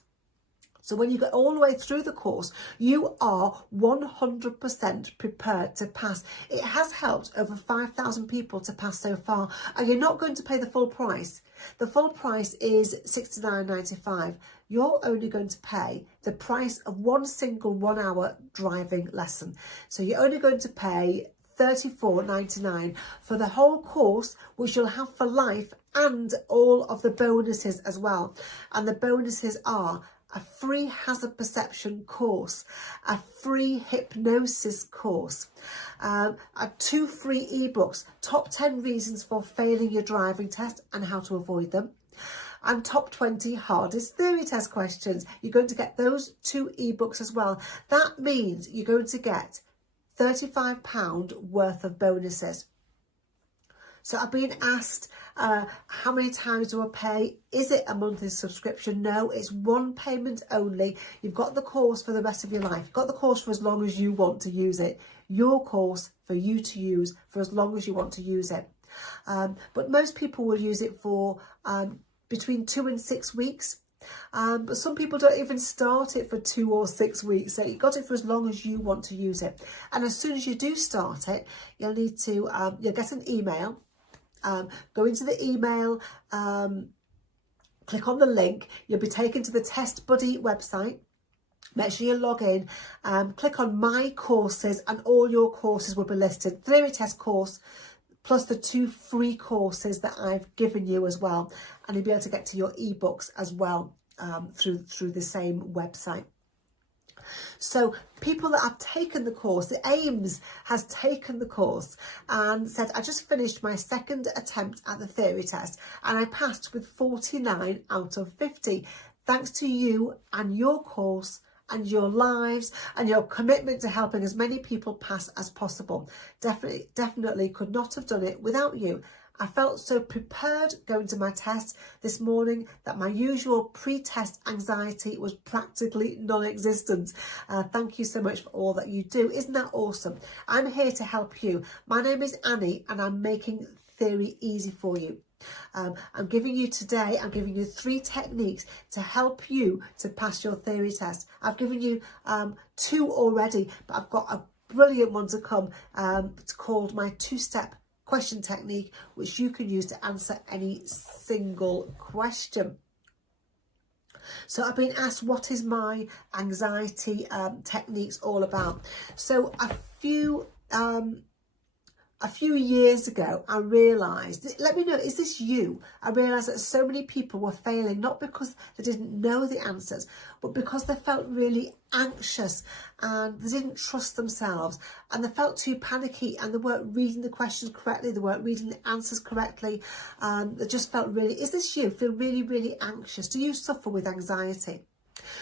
So when you get all the way through the course, you are 100% prepared to pass. It has helped over 5,000 people to pass so far, and you're not going to pay the full price. The full price is $69.95. You're only going to pay the price of one single 1 hour driving lesson. So you're only going to pay $34.99 for the whole course, which you'll have for life, and all of the bonuses as well. And the bonuses are a free hazard perception course, a free hypnosis course, 2 free ebooks, top 10 reasons for failing your driving test and how to avoid them, and top 20 hardest theory test questions. You're going to get those 2 ebooks as well. That means you're going to get £35 worth of bonuses. So I've been asked, how many times do I pay? Is it a monthly subscription? No, it's one payment only. You've got the course for the rest of your life. You've got the course for as long as you want to use it. Your course for you to use for as long as you want to use it. But most people will use it for between 2 and 6 weeks. But some people don't even start it for 2 or 6 weeks. So you got it for as long as you want to use it. And as soon as you do start it, you'll need to, you'll get an email. Go into the email, click on the link. You'll be taken to the Test Buddy website. Make sure you log in, click on My Courses, and all your courses will be listed. Theory test course, plus the 2 free courses that I've given you as well. And you'll be able to get to your ebooks as well through the same website. So people that have taken the course, the AIMS has taken the course and said, I just finished my 2nd attempt at the theory test and I passed with 49 out of 50. Thanks to you and your course and your lives and your commitment to helping as many people pass as possible. Definitely could not have done it without you. I felt so prepared going to my test this morning that my usual pre-test anxiety was practically non-existent. Thank you so much for all that you do. Isn't that awesome? I'm here to help you. My name is Annie and I'm making theory easy for you. I'm giving you 3 techniques to help you to pass your theory test. I've given you 2 already, but I've got a brilliant one to come. It's called my 2-step question technique, which you can use to answer any single question. So I've been asked, what is my anxiety techniques all about? So a few years ago, I realised, let me know, is this you? I realised that so many people were failing, not because they didn't know the answers, but because they felt really anxious and they didn't trust themselves and they felt too panicky and they weren't reading the questions correctly, they weren't reading the answers correctly. They just felt really, is this you? Feel really, really anxious? Do you suffer with anxiety?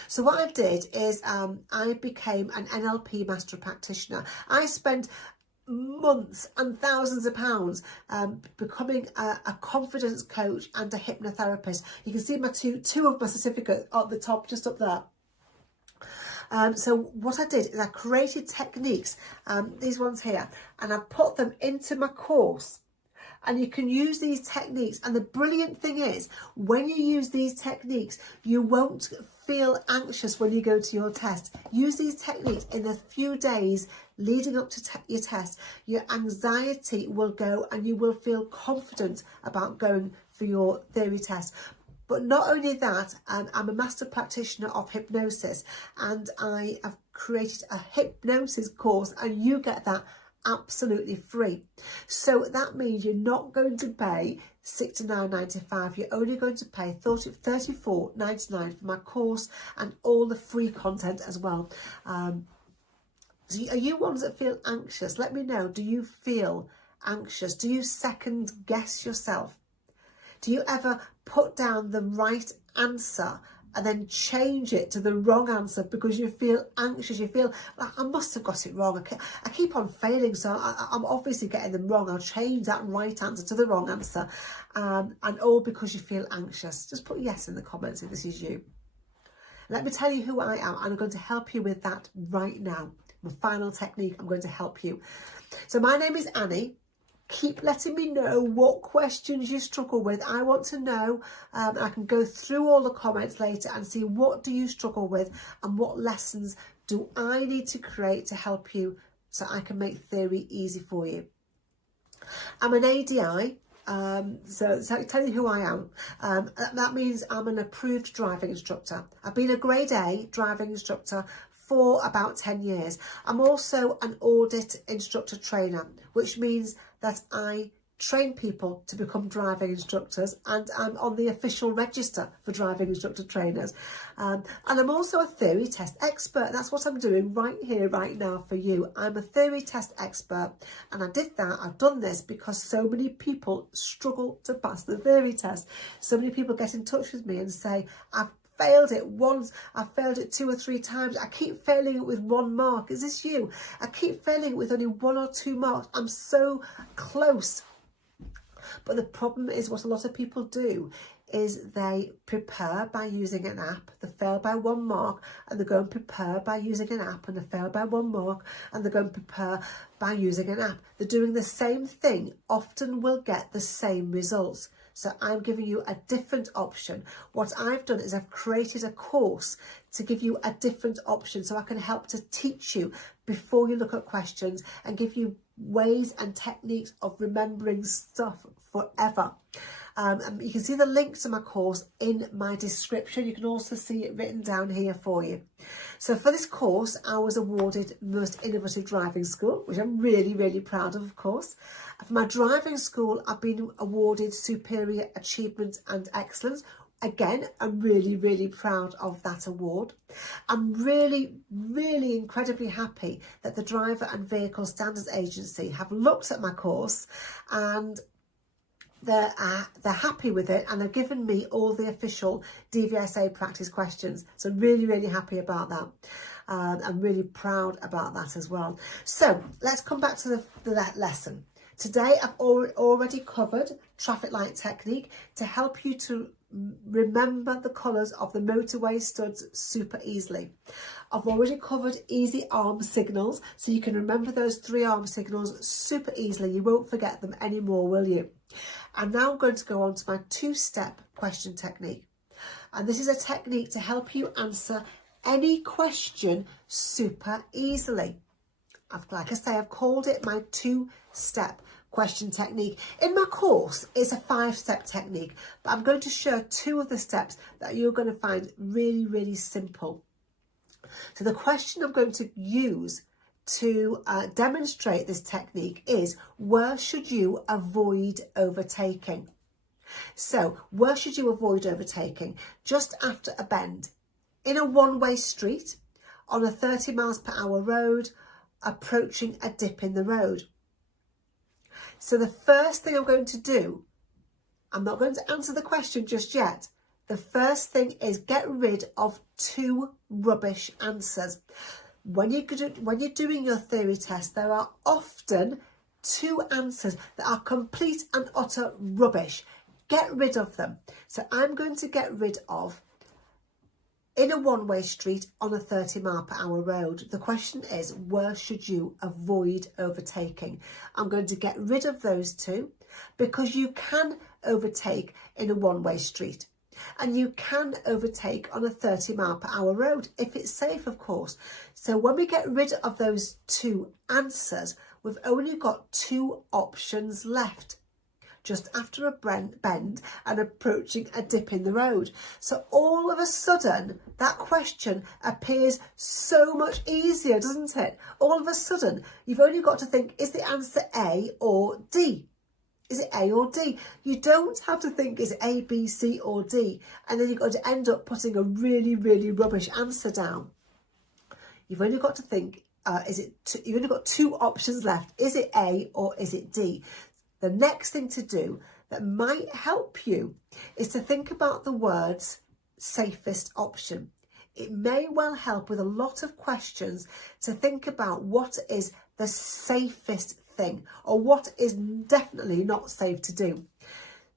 So what I did is I became an NLP master practitioner. I spent months and thousands of pounds becoming a confidence coach and a hypnotherapist. You can see my two of my certificates at the top, just up there. So what I did is I created techniques, these ones here, and I put them into my course. And you can use these techniques. And the brilliant thing is, when you use these techniques, you won't feel anxious when you go to your test. Use these techniques in the few days leading up to your test. Your anxiety will go and you will feel confident about going for your theory test. But not only that, I'm a master practitioner of hypnosis and I have created a hypnosis course, and you get that absolutely free. So that means you're not going to pay £69.95. You're only going to pay £34.99 for my course and all the free content as well. So are you ones that feel anxious? Let me know. Do you feel anxious? Do you second guess yourself? Do you ever put down the right answer and then change it to the wrong answer because you feel anxious? You feel, well, I must have got it wrong. I keep on failing, so I'm obviously getting them wrong. I'll change that right answer to the wrong answer. And all because you feel anxious. Just put yes in the comments if this is you. Let me tell you who I am, and I'm going to help you with that right now. My final technique, I'm going to help you. So my name is Annie. Keep letting me know what questions you struggle with. I want to know. I can go through all the comments later and see what do you struggle with and what lessons do I need to create to help you so I can make theory easy for you. I'm an ADI. So tell you who I am. That means I'm an approved driving instructor. I've been a grade A driving instructor for about 10 years. I'm also an audit instructor trainer, which means that I train people to become driving instructors, and I'm on the official register for driving instructor trainers. And I'm also a theory test expert. That's what I'm doing right here, right now for you. I'm a theory test expert, and I've done this because so many people struggle to pass the theory test. So many people get in touch with me and say, I've failed it once, I've failed it 2 or 3 times, I keep failing it with 1 mark. Is this you? I keep failing it with only 1 or 2 marks. I'm so close But the problem is what a lot of people do is they prepare by using an app, they fail by 1 mark, and they go and prepare by using an app, and they fail by 1 mark, and they go and prepare by using an app. They're doing the same thing, often will get the same results. So I'm giving you a different option. What I've done is I've created a course to give you a different option so I can help to teach you before you look at questions and give you ways and techniques of remembering stuff forever. And you can see the link to my course in my description. You can also see it written down here for you. So for this course, I was awarded Most Innovative Driving School, which I'm really, really proud of course. For my driving school, I've been awarded Superior Achievement and Excellence. Again, I'm really, really proud of that award. I'm really, really incredibly happy that the Driver and Vehicle Standards Agency have looked at my course and they're happy with it, and they've given me all the official DVSA practice questions. So really, really happy about that. I'm really proud about that as well. So let's come back to that lesson. Today I've already covered traffic light technique to help you to remember the colours of the Motorway Studs super easily. I've already covered easy arm signals, so you can remember those 3 arm signals super easily. You won't forget them anymore, will you? And now I'm going to go on to my 2-step question technique. And this is a technique to help you answer any question super easily. Like I say, I've called it my 2-step question technique. In my course, it's a 5-step technique, but I'm going to share 2 of the steps that you're going to find really, really simple. So the question I'm going to use to demonstrate this technique is, where should you avoid overtaking? So where should you avoid overtaking? Just after a bend, in a one-way street, on a 30 miles per hour road, approaching a dip in the road. So the first thing I'm going to do, I'm not going to answer the question just yet. The first thing is get rid of 2 rubbish answers. When you're doing your theory test, there are often 2 answers that are complete and utter rubbish. Get rid of them. So I'm going to get rid of in a one-way street on a 30 mile per hour road. The question is, where should you avoid overtaking? I'm going to get rid of those 2 because you can overtake in a one-way street. And you can overtake on a 30 mile per hour road if it's safe, of course. So when we get rid of those 2 answers, we've only got 2 options left. Just after a bend and approaching a dip in the road. So all of a sudden, that question appears so much easier, doesn't it? All of a sudden, you've only got to think, is the answer A or D? Is it A or D? You don't have to think, is it A, B, C or D? And then you've got to end up putting a really, really rubbish answer down. You've only got to think, you've only got 2 options left. Is it A or is it D? The next thing to do that might help you is to think about the words safest option. It may well help with a lot of questions to think about what is the safest thing or what is definitely not safe to do.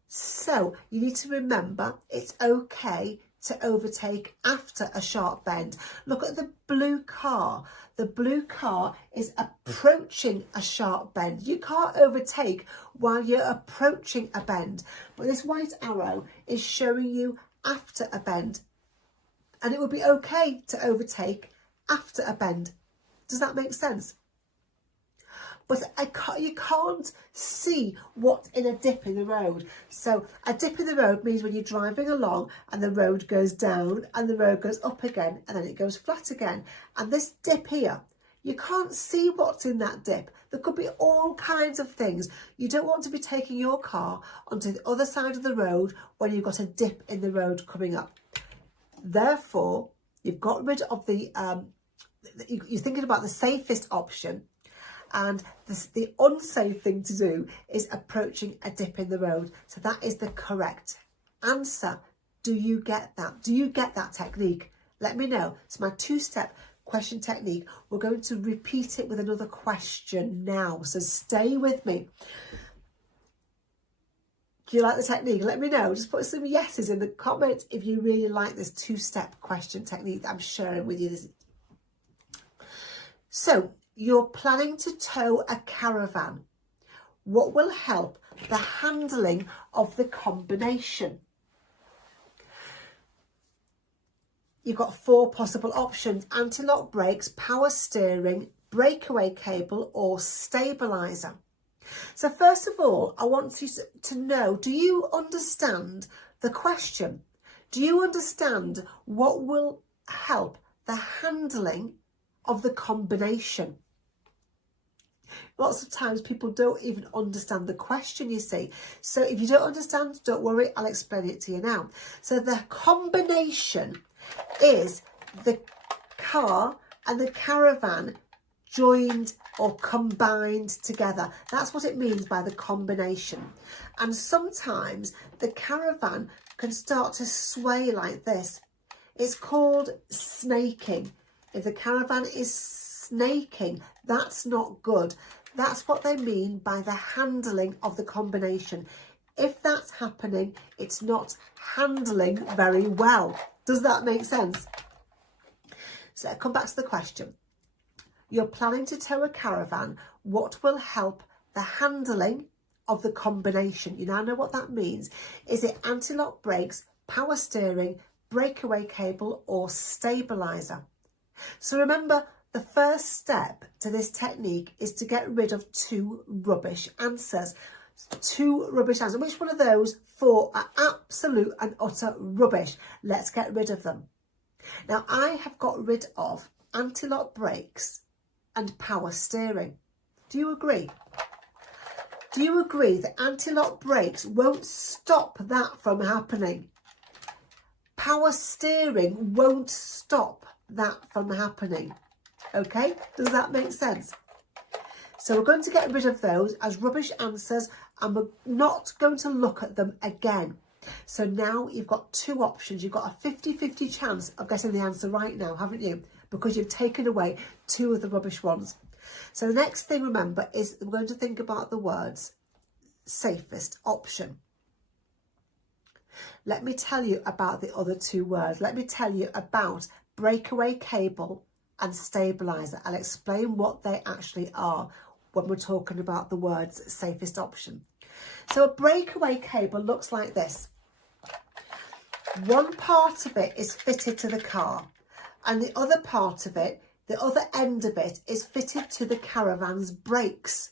So you need to remember it's okay to overtake after a sharp bend. Look at the blue car. The blue car is approaching a sharp bend. You can't overtake while you're approaching a bend. But this white arrow is showing you after a bend. And it would be okay to overtake after a bend. Does that make sense? But you can't see what's in a dip in the road. So a dip in the road means when you're driving along and the road goes down and the road goes up again and then it goes flat again. And this dip here, you can't see what's in that dip. There could be all kinds of things. You don't want to be taking your car onto the other side of the road when you've got a dip in the road coming up. Therefore, you've got rid of you're thinking about the safest option. And the unsafe thing to do is approaching a dip in the road. So that is the correct answer. Do you get that? Do you get that technique? Let me know. It's my 2-step question technique. We're going to repeat it with another question now. So stay with me. Do you like the technique? Let me know. Just put some yeses in the comments if you really like this two-step question technique that I'm sharing with you. So, you're planning to tow a caravan. What will help the handling of the combination? You've got 4 possible options: anti-lock brakes, power steering, breakaway cable, or stabiliser. So first of all, I want you to know, do you understand the question? Do you understand what will help the handling of the combination? Lots of times people don't even understand the question, you see. So if you don't understand, don't worry, I'll explain it to you now. So the combination is the car and the caravan joined or combined together. That's what it means by the combination. And sometimes the caravan can start to sway like this. It's called snaking. If the caravan is snaking, that's not good. That's what they mean by the handling of the combination. If that's happening, it's not handling very well. Does that make sense? So I'll come back to the question. You're planning to tow a caravan. What will help the handling of the combination? You now know what that means. Is it anti-lock brakes, power steering, breakaway cable, or stabiliser? So remember, the first step to this technique is to get rid of 2 rubbish answers. 2 rubbish answers. Which one of those 4 are absolute and utter rubbish? Let's get rid of them. Now, I have got rid of anti-lock brakes and power steering. Do you agree? Do you agree that anti-lock brakes won't stop that from happening? Power steering won't stop that from happening. Okay, does that make sense? So we're going to get rid of those as rubbish answers, and we're not going to look at them again. So now you've got 2 options. You've got a 50-50 chance of getting the answer right now, haven't you? Because you've taken away 2 of the rubbish ones. So the next thing, remember, is we're going to think about the words safest option. Let me tell you about the other 2 words. Let me tell you about breakaway cable and stabiliser. I'll explain what they actually are when we're talking about the words safest option. So a breakaway cable looks like this. One part of it is fitted to the car, and the other part of it, the other end of it, is fitted to the caravan's brakes.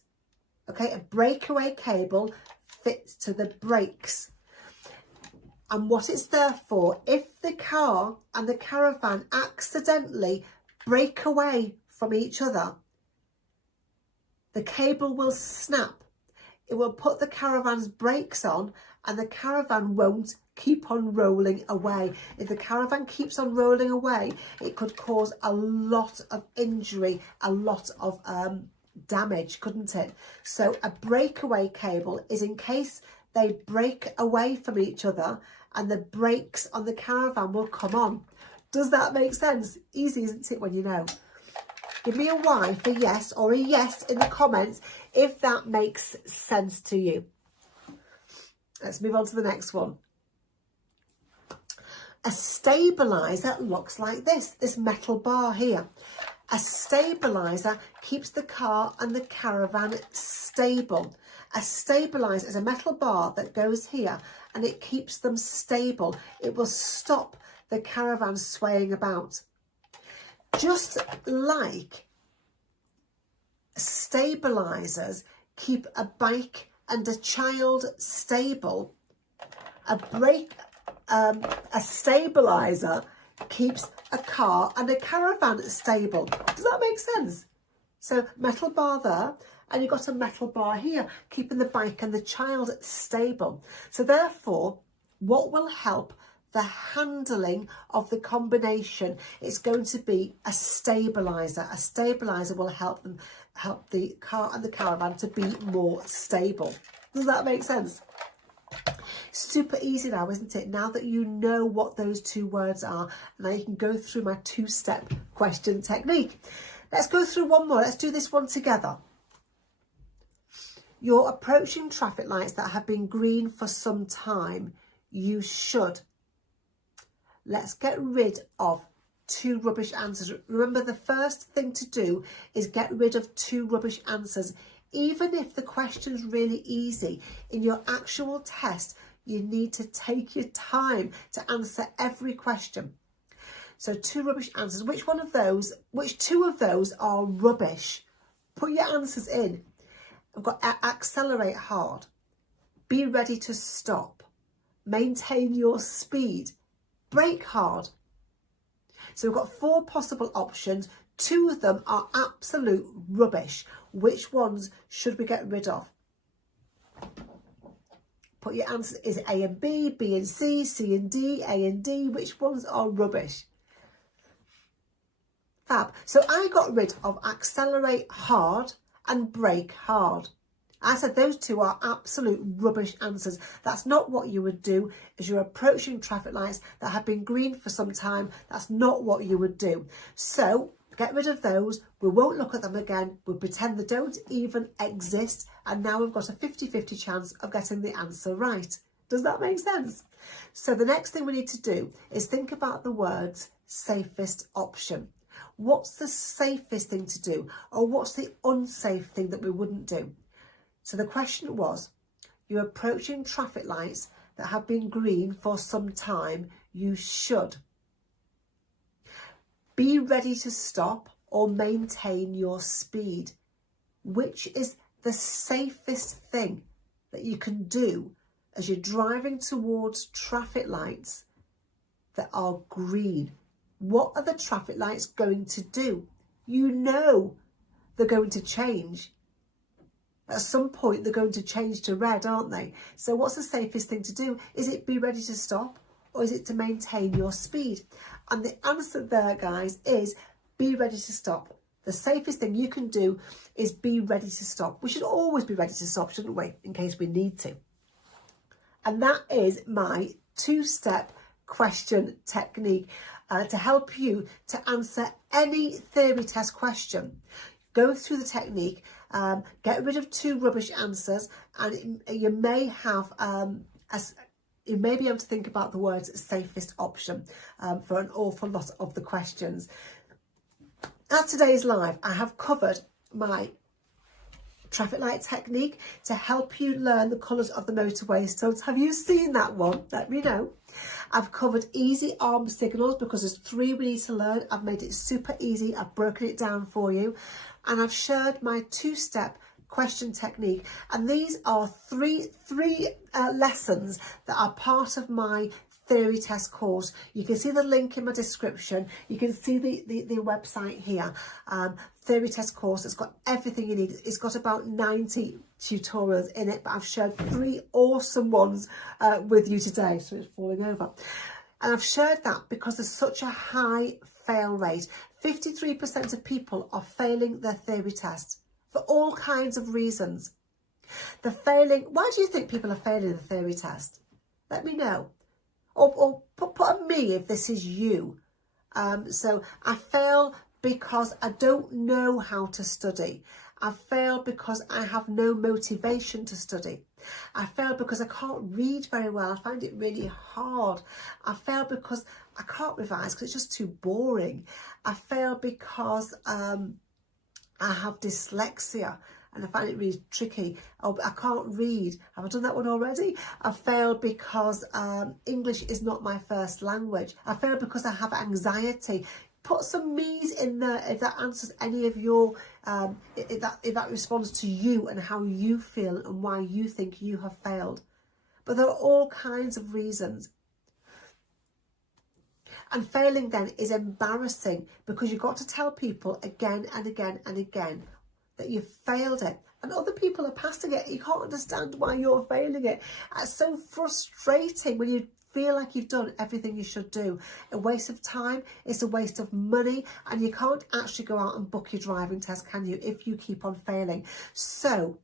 Okay, a breakaway cable fits to the brakes. And what it's there for, if the car and the caravan accidentally break away from each other, the cable will snap. It will put the caravan's brakes on, and the caravan won't keep on rolling away. If the caravan keeps on rolling away, it could cause a lot of injury, a lot of damage, couldn't it? So a breakaway cable is in case they break away from each other and the brakes on the caravan will come on. Does that make sense? Easy, isn't it, when you know? Give me a Y for yes, or a yes in the comments if that makes sense to you. Let's move on to the next one. A stabiliser looks like this metal bar here. A stabiliser keeps the car and the caravan stable. A stabiliser is a metal bar that goes here, and it keeps them stable. It will stop the caravan swaying about. Just like stabilisers keep a bike and a child stable, a stabiliser keeps a car and a caravan stable. Does that make sense? So metal bar there, and you've got a metal bar here, keeping the bike and the child stable. So therefore, what will help the handling of the combination is going to be a stabiliser. A stabiliser will help the car and the caravan to be more stable. Does that make sense? Super easy now, isn't it? Now that you know what those 2 words are, now you can go through my 2-step question technique. Let's go through one more. Let's do this one together. You're approaching traffic lights that have been green for some time. You should. Let's get rid of 2 rubbish answers. Remember, the first thing to do is get rid of 2 rubbish answers. Even if the question's really easy, in your actual test, you need to take your time to answer every question. So 2 rubbish answers. Which 2 of those are rubbish? Put your answers in. I've got accelerate hard, be ready to stop, maintain your speed, brake hard. So we've got 4 possible options. 2 of them are absolute rubbish. Which ones should we get rid of? Put your answer. Is it A and B, B and C, C and D, A and D? Which ones are rubbish? Fab. So I got rid of accelerate hard and brake hard. I said those 2 are absolute rubbish answers. That's not what you would do as you're approaching traffic lights that have been green for some time. That's not what you would do. So get rid of those. We won't look at them again. We'll pretend they don't even exist. And now we've got a 50-50 chance of getting the answer right. Does that make sense? So the next thing we need to do is think about the words safest option. What's the safest thing to do? Or what's the unsafe thing that we wouldn't do? So the question was, you're approaching traffic lights that have been green for some time. You should be ready to stop or maintain your speed. Which is the safest thing that you can do as you're driving towards traffic lights that are green? What are the traffic lights going to do? You know they're going to change. At some point, they're going to change to red, aren't they? So what's the safest thing to do? Is it be ready to stop, or is it to maintain your speed? And the answer there, guys, is be ready to stop. The safest thing you can do is be ready to stop. We should always be ready to stop, shouldn't we? In case we need to. And that is my 2-step question technique to help you to answer any theory test question. Go through the technique, get rid of 2 rubbish answers, and you may have you may be able to think about the words safest option for an awful lot of the questions. At today's live, I have covered my traffic light technique to help you learn the colours of the motorway studs. Have you seen that one? Let me know. I've covered easy arm signals because there's 3 we need to learn. I've made it super easy. I've broken it down for you. And I've shared my 2-step question technique. And these are three lessons that are part of my theory test course. You can see the link in my description. You can see the website here. Theory test course. It's got everything you need. It's got about 90 tutorials in it, but I've shared 3 awesome ones with you today. So it's falling over. And I've shared that because there's such a high fail rate. 53% of people are failing their theory test for all kinds of reasons. They're failing. Why do you think people are failing the theory test? Let me know. Or put a me if this is you. So I fail because I don't know how to study. I fail because I have no motivation to study. I fail because I can't read very well. I find it really hard. I fail because I can't revise because it's just too boring. I fail because I have dyslexia and I find it really tricky. Oh, I can't read. Have I done that one already? I fail because English is not my first language. I fail because I have anxiety. Put some me's in there if that answers any of your, if that responds to you and how you feel and why you think you have failed. But there are all kinds of reasons. And failing then is embarrassing because you've got to tell people again and again and again that you've failed it. And other people are passing it. You can't understand why you're failing it. It's so frustrating when you feel like you've done everything you should do. A waste of time, it's a waste of money, and you can't actually go out and book your driving test, can you, if you keep on failing? So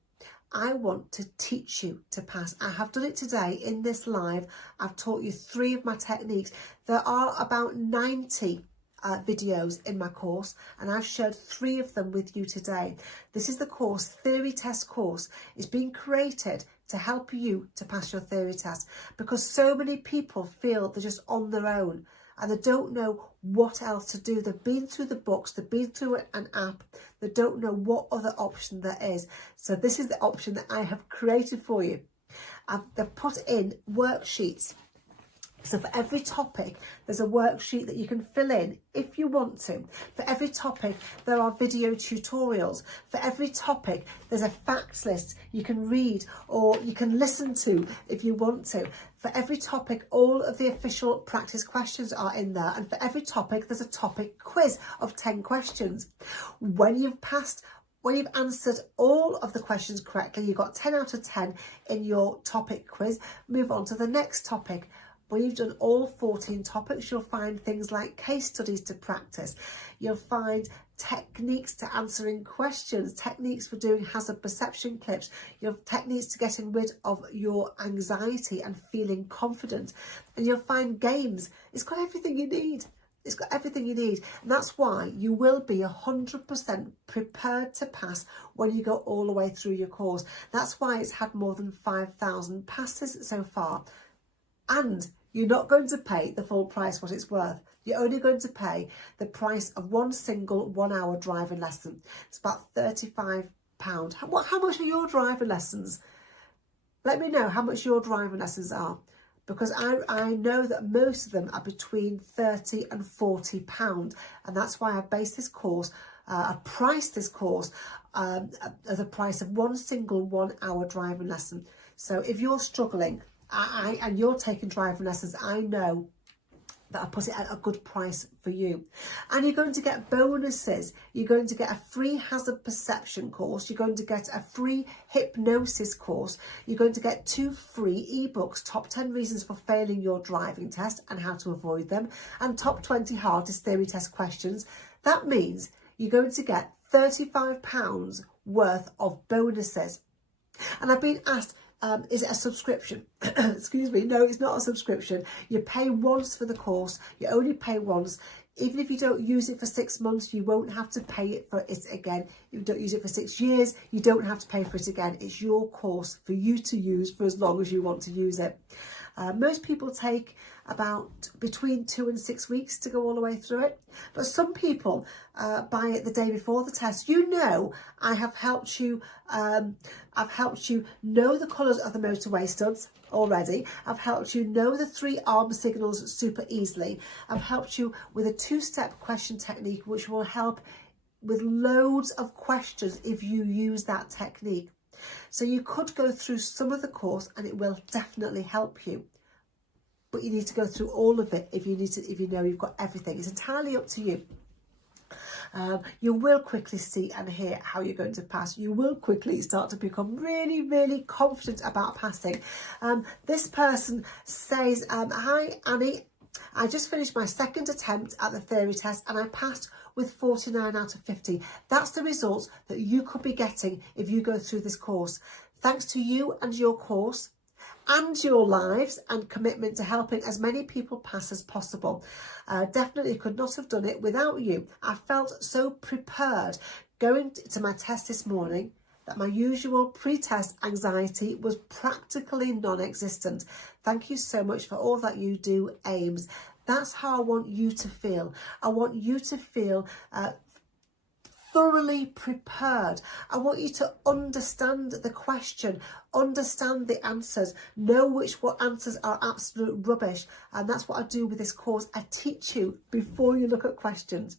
I want to teach you to pass. I have done it today in this live. I've taught you 3 of my techniques. There are about 90 videos in my course, and I've shared 3 of them with you today. This is the course, Theory Test course. It's been created to help you to pass your theory test, because so many people feel they're just on their own and they don't know what else to do. They've been through the books, they've been through an app, they don't know what other option there is. So this is the option that I have created for you. They've put in worksheets. So for every topic, there's a worksheet that you can fill in if you want to. For every topic, there are video tutorials. For every topic, there's a facts list you can read or you can listen to if you want to. For every topic, all of the official practice questions are in there. And for every topic, there's a topic quiz of 10 questions. When you've answered all of the questions correctly, you got 10 out of 10 in your topic quiz, move on to the next topic. When you've done all 14 topics, you'll find things like case studies to practice. You'll find techniques to answering questions, techniques for doing hazard perception clips, you'll have techniques to getting rid of your anxiety and feeling confident. And you'll find games. It's got everything you need. It's got everything you need. And that's why you will be 100% prepared to pass when you go all the way through your course. That's why it's had more than 5,000 passes so far. And you're not going to pay the full price what it's worth. You're only going to pay the price of one single 1 hour driving lesson. It's about £35. How much are your driving lessons? Let me know how much your driving lessons are, because I know that most of them are between £30 and £40. And that's why I based this course, I priced this course at the price of one single 1 hour driving lesson. So if you're struggling, and you're taking driving lessons, I know that I put it at a good price for you. And you're going to get bonuses. You're going to get a free hazard perception course. You're going to get a free hypnosis course. You're going to get 2 free ebooks, Top 10 Reasons for Failing Your Driving Test and How to Avoid Them, and Top 20 Hardest Theory Test Questions. That means you're going to get £35 worth of bonuses. And I've been asked, is it a subscription? Excuse me, no, it's not a subscription. You pay once for the course. You only pay once. Even if you don't use it for 6 months, you won't have to pay it for it again. If you don't use it for 6 years, you don't have to pay for it again. It's your course for you to use for as long as you want to use it. Most people take about between 2 and 6 weeks to go all the way through it. But some people buy it the day before the test. You know, I have helped you. I've helped you know the colours of the Motorway Studs already. I've helped you know the 3 arm signals super easily. I've helped you with a 2-step question technique, which will help with loads of questions if you use that technique. So you could go through some of the course and it will definitely help you. But you need to go through all of it if you know you've got everything. It's entirely up to you. You will quickly see and hear how you're going to pass. You will quickly start to become really, really confident about passing. This person says, hi Annie, I just finished my 2nd attempt at the theory test and I passed with 49 out of 50. That's the result that you could be getting if you go through this course. Thanks to you and your course and your lives and commitment to helping as many people pass as possible. Definitely could not have done it without you. I felt so prepared going to my test this morning that my usual pre-test anxiety was practically non-existent. Thank you so much for all that you do, Ames. That's how I want you to feel. I want you to feel thoroughly prepared. I want you to understand the question, understand the answers, know what answers are absolute rubbish. And that's what I do with this course. I teach you before you look at questions.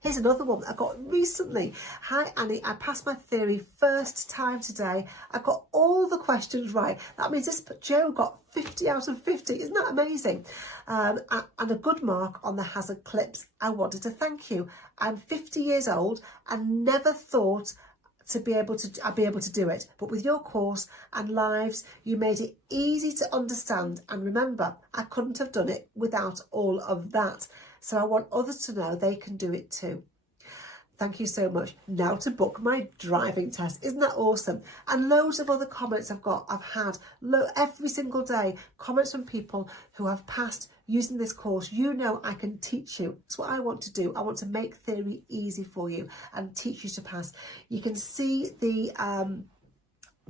Here's another one that I got recently. Hi Annie, I passed my theory first time today. I got all the questions right. That means this Joe got 50 out of 50. Isn't that amazing? And a good mark on the hazard clips. I wanted to thank you. I'm 50 years old and never thought I'd be able to do it. But with your course and lives, you made it easy to understand. And remember, I couldn't have done it without all of that. So I want others to know they can do it too. Thank you so much. Now to book my driving test. Isn't that awesome? And loads of other comments I've had every single day. Comments from people who have passed, using this course, you know I can teach you. It's what I want to do. I want to make theory easy for you and teach you to pass. You can see the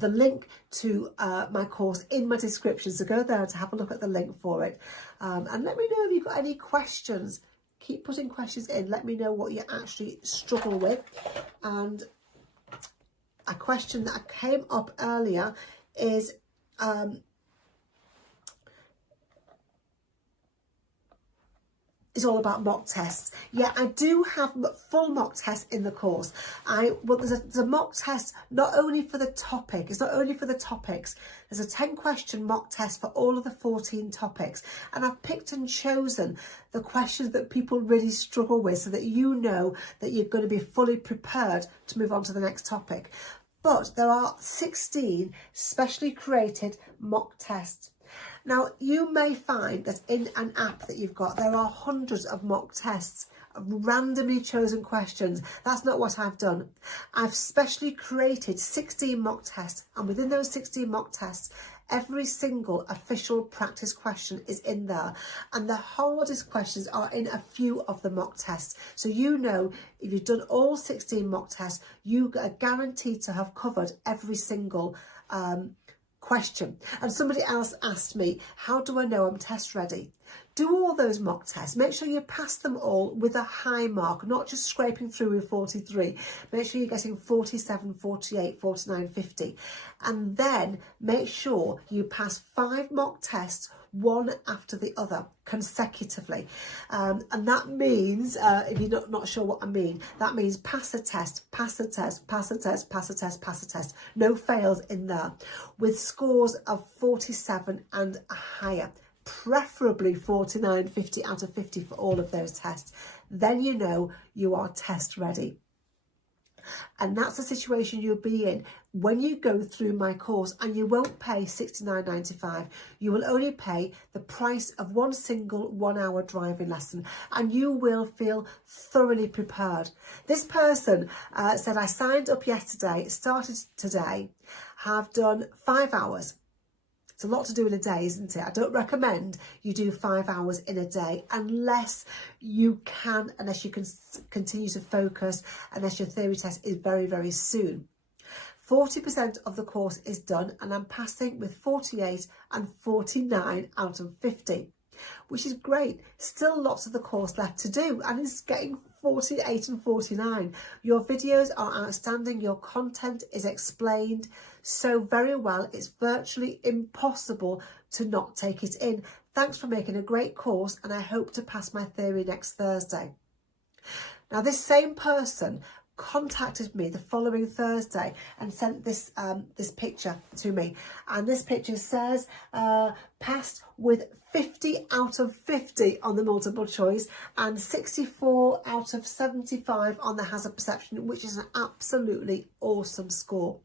link to my course in my description, so go there to have a look at the link for it, and let me know if you've got any questions. Keep putting questions in. Let me know what you actually struggle with. And a question that came up earlier is all about mock tests. Yeah, I do have full mock tests in the course. Well, there's a mock test not only for the topic, it's not only for the topics. There's a 10-question mock test for all of the 14 topics. And I've picked and chosen the questions that people really struggle with so that you know that you're going to be fully prepared to move on to the next topic. But there are 16 specially created mock tests. Now, you may find that in an app that you've got, there are hundreds of mock tests of randomly chosen questions. That's not what I've done. I've specially created 16 mock tests, and within those 16 mock tests, every single official practice question is in there, and the hardest questions are in a few of the mock tests. So you know, if you've done all 16 mock tests, you are guaranteed to have covered every single question. And somebody else asked me, how do I know I'm test ready? Do all those mock tests. Make sure you pass them all with a high mark, not just scraping through with 43. Make sure you're getting 47, 48, 49, 50. And then make sure you pass 5 mock tests, one after the other, consecutively. And that means, if you're not sure what I mean, that means pass a test, pass a test, pass a test, pass a test, pass a test. No fails in there. With scores of 47 and higher. Preferably 49, 50 out of 50 for all of those tests. Then you know you are test ready. And that's the situation you'll be in when you go through my course, and you won't pay £69.95. You will only pay the price of one single 1-hour driving lesson, and you will feel thoroughly prepared. This person said, I signed up yesterday, started today, have done 5 hours. It's a lot to do in a day, isn't it? I don't recommend you do 5 hours in a day unless you can continue to focus, unless your theory test is very, very soon. 40% of the course is done, and I'm passing with 48 and 49 out of 50, which is great. Still lots of the course left to do, and it's getting 48 and 49. Your videos are outstanding. Your content is explained so very well, it's virtually impossible to not take it in. Thanks for making a great course, and I hope to pass my theory next Thursday. Now, this same person contacted me the following Thursday and sent this picture to me, and this picture says passed with 50 out of 50 on the multiple choice and 64 out of 75 on the hazard perception, which is an absolutely awesome score.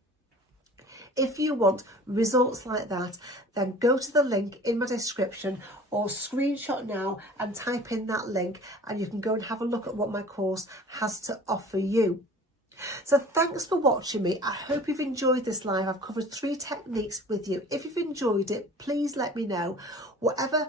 If you want results like that, then go to the link in my description or screenshot now and type in that link, and you can go and have a look at what my course has to offer you. So thanks for watching me. I hope you've enjoyed this live. I've covered 3 techniques with you. If you've enjoyed it, please let me know. Whatever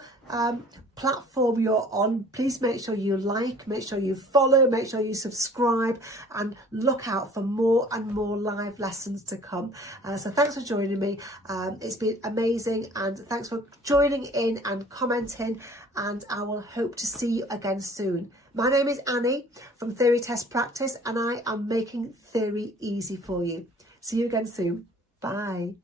platform you're on, please make sure you like, make sure you follow, make sure you subscribe, and look out for more and more live lessons to come. So thanks for joining me. It's been amazing, and thanks for joining in and commenting, and I will hope to see you again soon. My name is Annie from Theory Test Practice, and I am making theory easy for you. See you again soon. Bye.